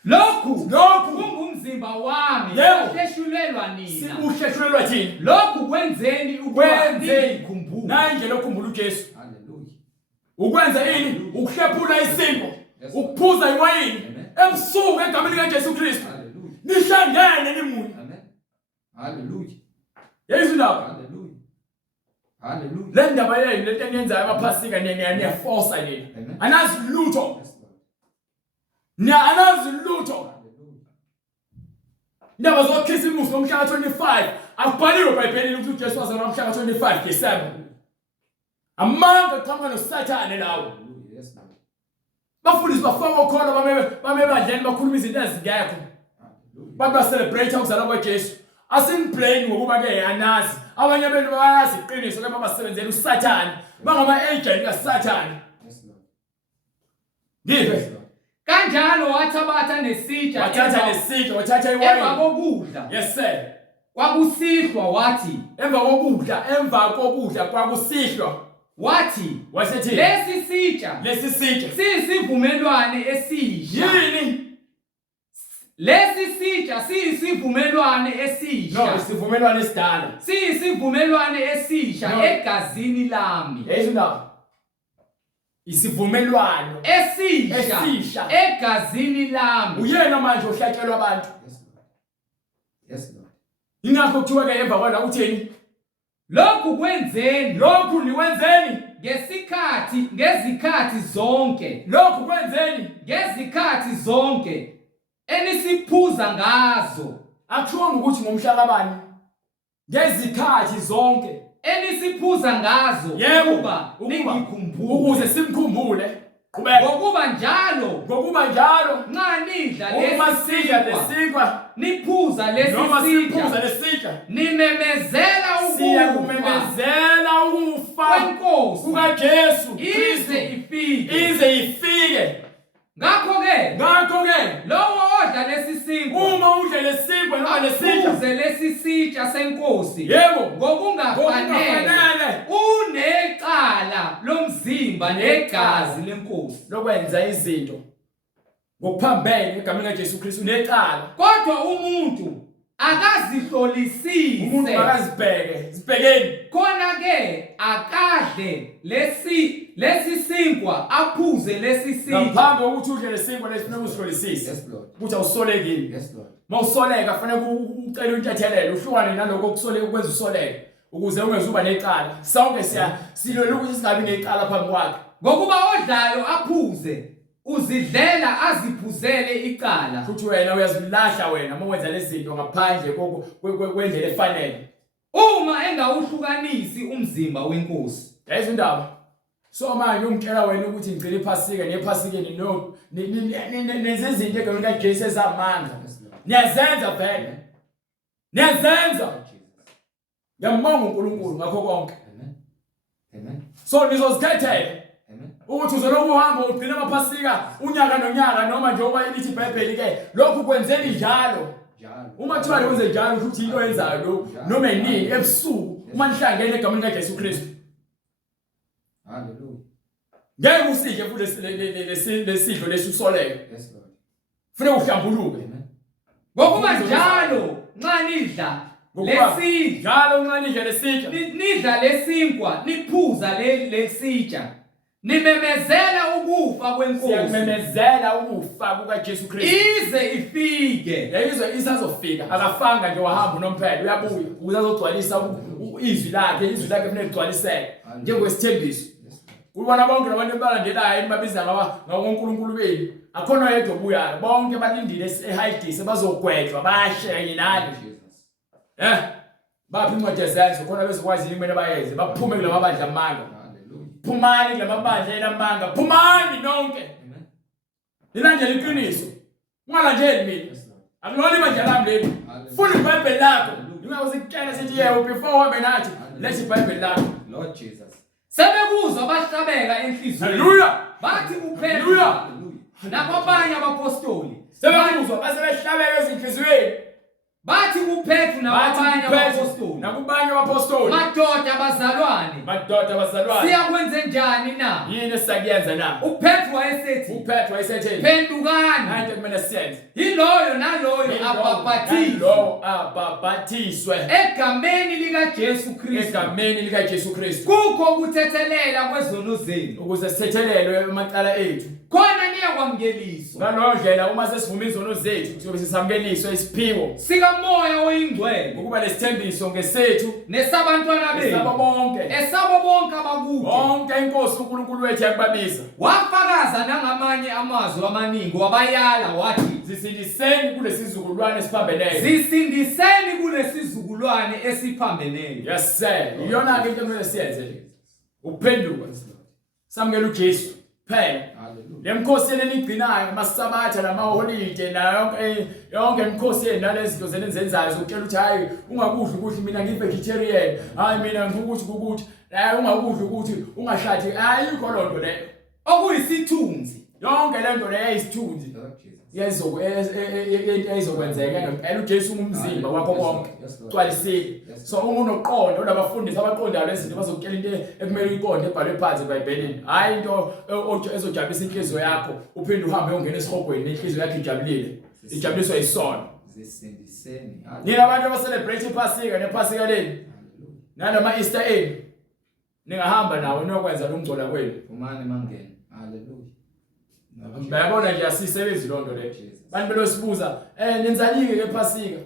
lokhu kungumzimba wami ohleshulelwa nina uhleshulelwa thina lokhu kwenzeni ukuba ningikhumbule nayo indlela okukhumbula uJesu hallelujah ukwenza ini ukuhlephula isinkwa ukuphuza iwayini ebusuku egameni likaJesu Kristu nihlangene nimunye amen hallelujah yezindaba hallelujah hallelujah le ndaba yenu lento eniyenzayo amaphasika niyaforsa nina anazi lutho anazi lutho indaba zokhisimusi ngomhla ka25 akubhaliwe eBhayibhelini ukuthi uJesu wazalwa ngomhla ka25 December amanga qhamuka noSathane lawo bafundisi bafaka khona bame badleni bakhuluma izinto ezingekho ba celebrate ukuzalwa kwaJesu asinblame ngokuba ke anazi abanye benu bayazi iqiniso ke babasebenzela uSathane bangama agent kaSathane ngibe kanjalo wathatha nesitsha wathatha iwayini emva kokudla yes sir kwakusihlwa wathi emva kokudla kwakusihlwa wathi wasethi lesi sitsha siyisivumelwano esisha yini lesi sitsha siyisivumelwano esisha no isivumelwano esidala siyisivumelwano esisha egazini lami yezindaba isivumelwano esisha egazini lami uyena manje ohlatshelwa abantu yes lord ingakho kuthiwa ke emva kwala utheni lokhu kwenzeni lokhu niwenzeni ngezikhathi zonke lokhu kwenzeni ngezikhathi zonke enisiphuza ngazo akusho ukuthi ngomhla kabani ngezikhathi zonke enisiphuza ngazo ukuba ningikhumbule ukuze simkhumbule qhubeka ngokuba njalo nxa nidla lesinkwa niphuza lesitsha nimemezela ukufa kwenkosi kukaJesu ize ifike ngakho ke lowo odla lesisinkwa uma udla lesinkwa noma lesitsha lesitsha senkosi yebo ngokungafanele unecala lomzimba negazi lenkosi lokwenza izinto ngokuphambene egameni likaJesu Kristu unecala kodwa umuntu akazihlolisise umuntu akazibheke zibhekeni khona ke akadle lesisinkwa aphuze lesisinkwa ngaphambi kokuthi udle lesinkwa lesifuna usihlolisise yes lord ukuthi awusolekile yes lord mawusoleka fanele ucela untathelele uhlukane naloko okusoleka ukwenza usoleke ukuze ungezuba necala sonke silwela ukuthi singabi necala phambi kwakhe ngokuba odlayo aphuze uzidlela aziphuzele icala futhi wena uyazilahla wena uma wenza lezi zinto ngaphandle kwendlela efanele uma engawuhlukanisi umzimba wenkosi. Yayizo indaba. So manje ungitshela wena ukuthi ngicela iphasika nephasikeni no nezinto eGolika Jesu ezamanga. Niyazenza phela. Niyazenza. Ngiyambonga uNkulunkulu ngakho konke. Amen. So nizozikhethela. Amen. Ukuthi uzoloku uhamba ugcina amaphasika unyaka nonyaka noma nje oba lithi iBhayibheli ke lokhu kwenzeni njalo. Uma kuthiwa wenze njalo ukuthi into yenzayo lo noma inini ebusuku uma nihlangene egameni likaJesu Kristu. Hallelujah. Ngeke usidle futhi lesidlo lesusoleke. Yes Lord. Kufanele uhlambuluke. Ngokuba njalo nxa nidla lesidla njalo nxa nidla lesidla nidla lesinkwa niphuza lesitsha nimemezela ukufa kwenkosi. Siyamemezela ukufa kukaJesu Kristu ize ifike. yayizwe isazofika akafanga nje wahamba unomphela uyabuya uzazogcwalisa izwi lakhe kufanele ligcwaliseke njengokwesithembiso. Kubona bonke labantu abalandelayo babiza ngawonkulunkulu beni akhona yedwa obuyayo bonke balindile ehayidise bazogwedlwa bayahleke nani. Baphi incwadi yezenzo khona bezokwazi kumele bayenze baphume kula mabandla amanga. Phumani kula mabandla enamanga, phumani nonke. Nilandele iqiniso. Ungalandeli mina. Akulona ibandla lami leli. Funda iBhayibheli lakho. Ngingakuzitshela sithi yebo before wabe nathi lethi iBhayibheli lakho. Lord Jesus. Sebekuzwa bahlabeka enhliziyweni. Hallelujah. Bathi kuphela. Nakwabanye abapostoli. Sebekuzwa basebehlabeka ezinhliziyweni. Bathi kuPetru nabanye abapostoli. Nakubanye abapostoli. Madoda abazalwane. Siyakwenze njani na? Yini esiyakuyenza na? uPetru wayesethi. Phendukani. Nathi kumele siyenze. Yiloyo naloyo abhabhatiswe egameni likaJesu Kristu. Egameni likaJesu Kristu. Kukho ukuthethelela kwezono zenu. Ukuze sithethelelwe amacala ethu. Khona niyakwamukeliswa. Ngalo ndlela uma sesivuma izono zethu siyobe sisamukeliswa isiphiwo sikaMoya oyingcwele ukuba lesithembiso ngesethu nesabantwana benu esabo bonke abakude. Bonke inkosi uNkulunkulu wethu yakubabiza. Wafakaza nangamanye amazwi amaningi wabayala wathi zisindiseni kulesizukulwane esiphambeneyo. Zisindiseni kulesizukulwane esiphambeneyo. Yes sir. Iyona into ekumele siyenze. Ukuphenduka. Samukela uJesu. Phela. Lemkhosi enigcinayo amasabatha namaholide na yonke imkhosi yenu nalezi zinto zenizenzayo zokutshela ukuthi hayi ungakudla ukuthi mina ngivegetarian, hayi mina ngikuthi hayi ungakudla ukuthi ungahlathi, hayi ikolonto leyo okuyisithunzi. Yonke lento leyo eyisithunzi yezokwenzeka ngempela uJesu umzimba wakho konke gcwalisile. So unoqondo olabafundisi abaqondayo lezinto bazokutshela into ekumele uyiqonde ebhalwe phansi eBhayibhelini, hayi into ezojabulisa inhliziyo yakho uphinde uhambe ungena esihogweni nenhliziyo yakho ijabulile ijabuliswa isono. Zisindiseni. Nina abantu abacelebrate iPhasika nePhasika leni nanoma Easter eni ningahamba nawo niyokwenza lo mgcola kwenu. Umane mangene. Hallelujah. Bayabona nje asisebenzi lonto le. Bantu belosibuza nenzalike ke ePhasika.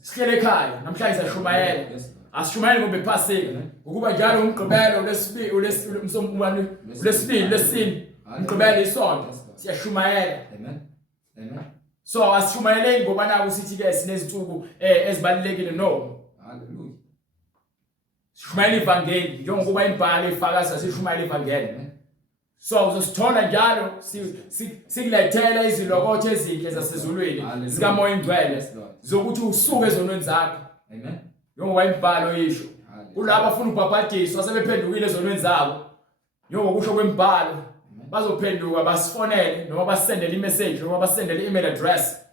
Sihlele ekhaya namhlanje siyashumayela. Asishumayele ngoba ePhasika ukuba njalo umgqibelo lesibili umgqibelo isonto siyashumayela. Amen. So asishumayeleni ngoba naku sithi ke sinezinsuku ezibalekile no. Hallelujah. Sishumayela ivangeli njengoba imbhalo ifakaza sishumayela ivangeli. So uzosithola njalo sikulethela izilokotho ezinhle zasezulwini zikaMoya Ingcwele zokuthi usuke ezonweni zakho. Amen. Njengoba imbhalo isho kulabo abafuna ukubhabhatiswa sebephendukile ezonweni zabo njengokusho kwembhalo bazophenduka basifonele noma basendele imessage noma basendele email address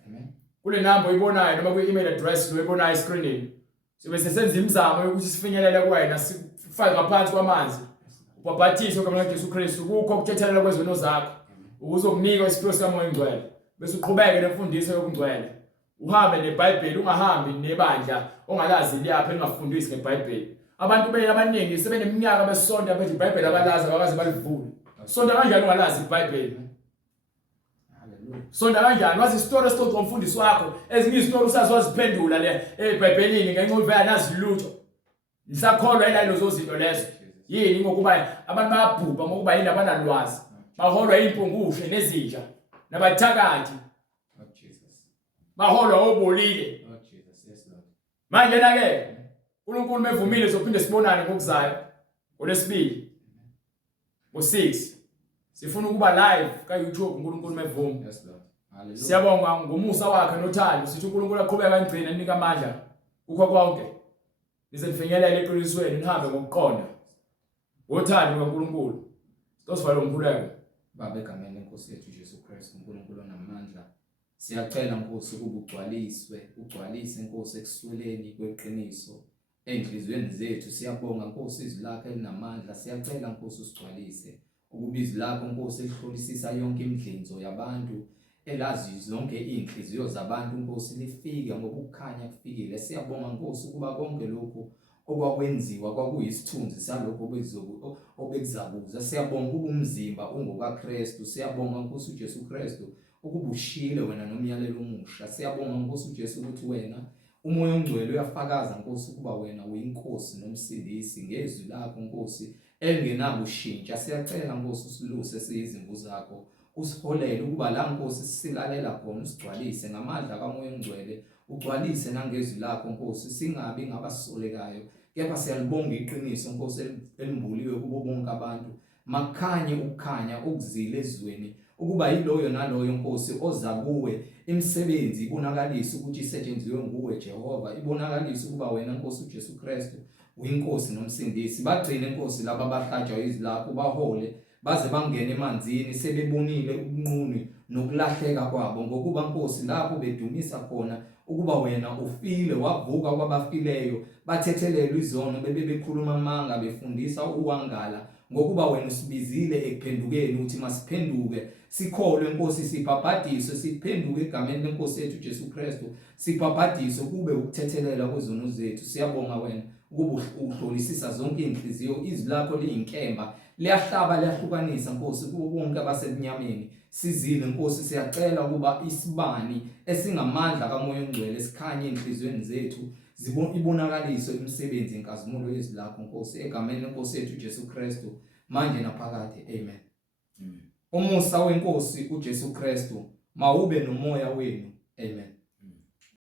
kule number oyibonayo noma kwi email address oyibonayo escreenini. Sibe sesenza imizamo yokuthi sifinyelele kuwena sifike ngaphansi kwamanzi ubhabhathiso ngamanye kaJesu Kristu kukho ukuthethelela kwezono zakho ukuzokunika isiphiwo sikaMoya Ingcwele bese uqhubeke nemfundiso yokungcwele uhambe neBhayibheli ungahambi nebandla ongalazi liyapha engafundisi ngeBhayibheli. Abantu abaningi sebeneminyaka besonto abethi iBhayibheli abalazi abakaze balivule. Sonto kanjani ungalazi iBhayibheli? Hallelujah. Sonto kanjani wazi isitori esixoxa umfundisi wakho ezinye izitori usazoziphendula le eBhayibhelini ngenxa uvela nazi lutho. Nisakholwa yilalo zinto lezo. Yini ngokuba abantu bayabhubha ngokuba yini abanalwazi baholwa impungushe nezinja nabathakathi baholwa obolile. Manje na ke uNkulunkulu mevumile sophinde sibonane ngokuzayo ngoLwesibili ngo6 sifuna ukuba live ka-YouTube uNkulunkulu mevuma. Yes Lord. Hallelujah. Siyabonga ngomusa wakhe nothando sithi uNkulunkulu aqhubeka angcina enika amandla kukho konke nize nifinyelele eqinisweni nihambe ngokuqonda ngothando kaNkulunkulu. Sitosivale umkhuleko. Baba egameni lenkosi yethu Jesu Kristu uNkulunkulu onamandla siyacela Nkosi ukuba ugcwalise Nkosi ekusweleni kweqiniso enhlizweni zethu. Siyabonga Nkosi izwi lakho elinamandla. Siyacela Nkosi usigcwalise ukuba izwi lakho Nkosi elihlolisisa yonke imidlinzo yabantu elazi zonke inhliziyo zabantu Nkosi lifike ngokukhanya kufikile. Siyabonga Nkosi ukuba konke lokho okwakwenziwa kwakuyisithunzi salokho obekuzakuza. Siyabonga ukuba umzimba ungokaKristu. Siyabonga Nkosi uJesu Kristu ukuba ushile wena nomyalelo omusha. Siyabonga Nkosi uJesu ukuthi wena umoya ongcwele uyafakaza Nkosi ukuba wena uyinkosi nomsindisi ngezwi lakho Nkosi elingenabo ushintsha. Siyacela Nkosi usiluse siyizimvu zakho usiholele ukuba la Nkosi silalela khona usigcwalise ngamandla kamoya ongcwele ugcwalise nangezwi lakho Nkosi singabi ngabasolekayo kepha siyalibonga iqiniso Nkosi elimbuliwe kubo bonke abantu. Makhanye ukukhanya okuzile ezweni ukuba yiloyo naloyo Nkosi oza kuwe imisebenzi ibonakalisa ukuthi isetshenziswe nguwe Jehova. Ibonakalisa ukuba wena Nkosi uJesu Kristu uyinkosi nomsindisi. Bagcine Nkosi laba abahlatshayo izwi lakho bahole baze bangene emanzini sebebonile ubunqunu nokulahleka kwabo ngokuba Nkosi lapho bedumisa khona ukuba wena ufile wavuka kwabafileyo bathethelelwe izono bebekhuluma amanga befundisa uwangala ngokuba wena usibizile ekuphendukeni uthi masiphenduke sikholwe Nkosi sibhabhadiswe siphenduke egameni lenkosi yethu Jesu Kristu sibhabhadiswe kube ukuthethelela kwezono zethu. Siyabonga wena ukuba uhlolisisa zonke inhliziyo. Izwi lakho liyinkemba liyahlaba liyahlukanisa Nkosi kubo bonke abasebunyameni. Sizile Nkosi siyacela ukuba isibani esingamandla kamoya ongcwele sikhanye enhlizweni zethu ibonakaliswe imisebenzi inkazimulo yezwi lakho Nkosi egameni lenkosi yethu Jesu Kristu manje naphakade. Amen. Umusa wenkosi uJesu Kristu mawube nomoya wenu. Amen.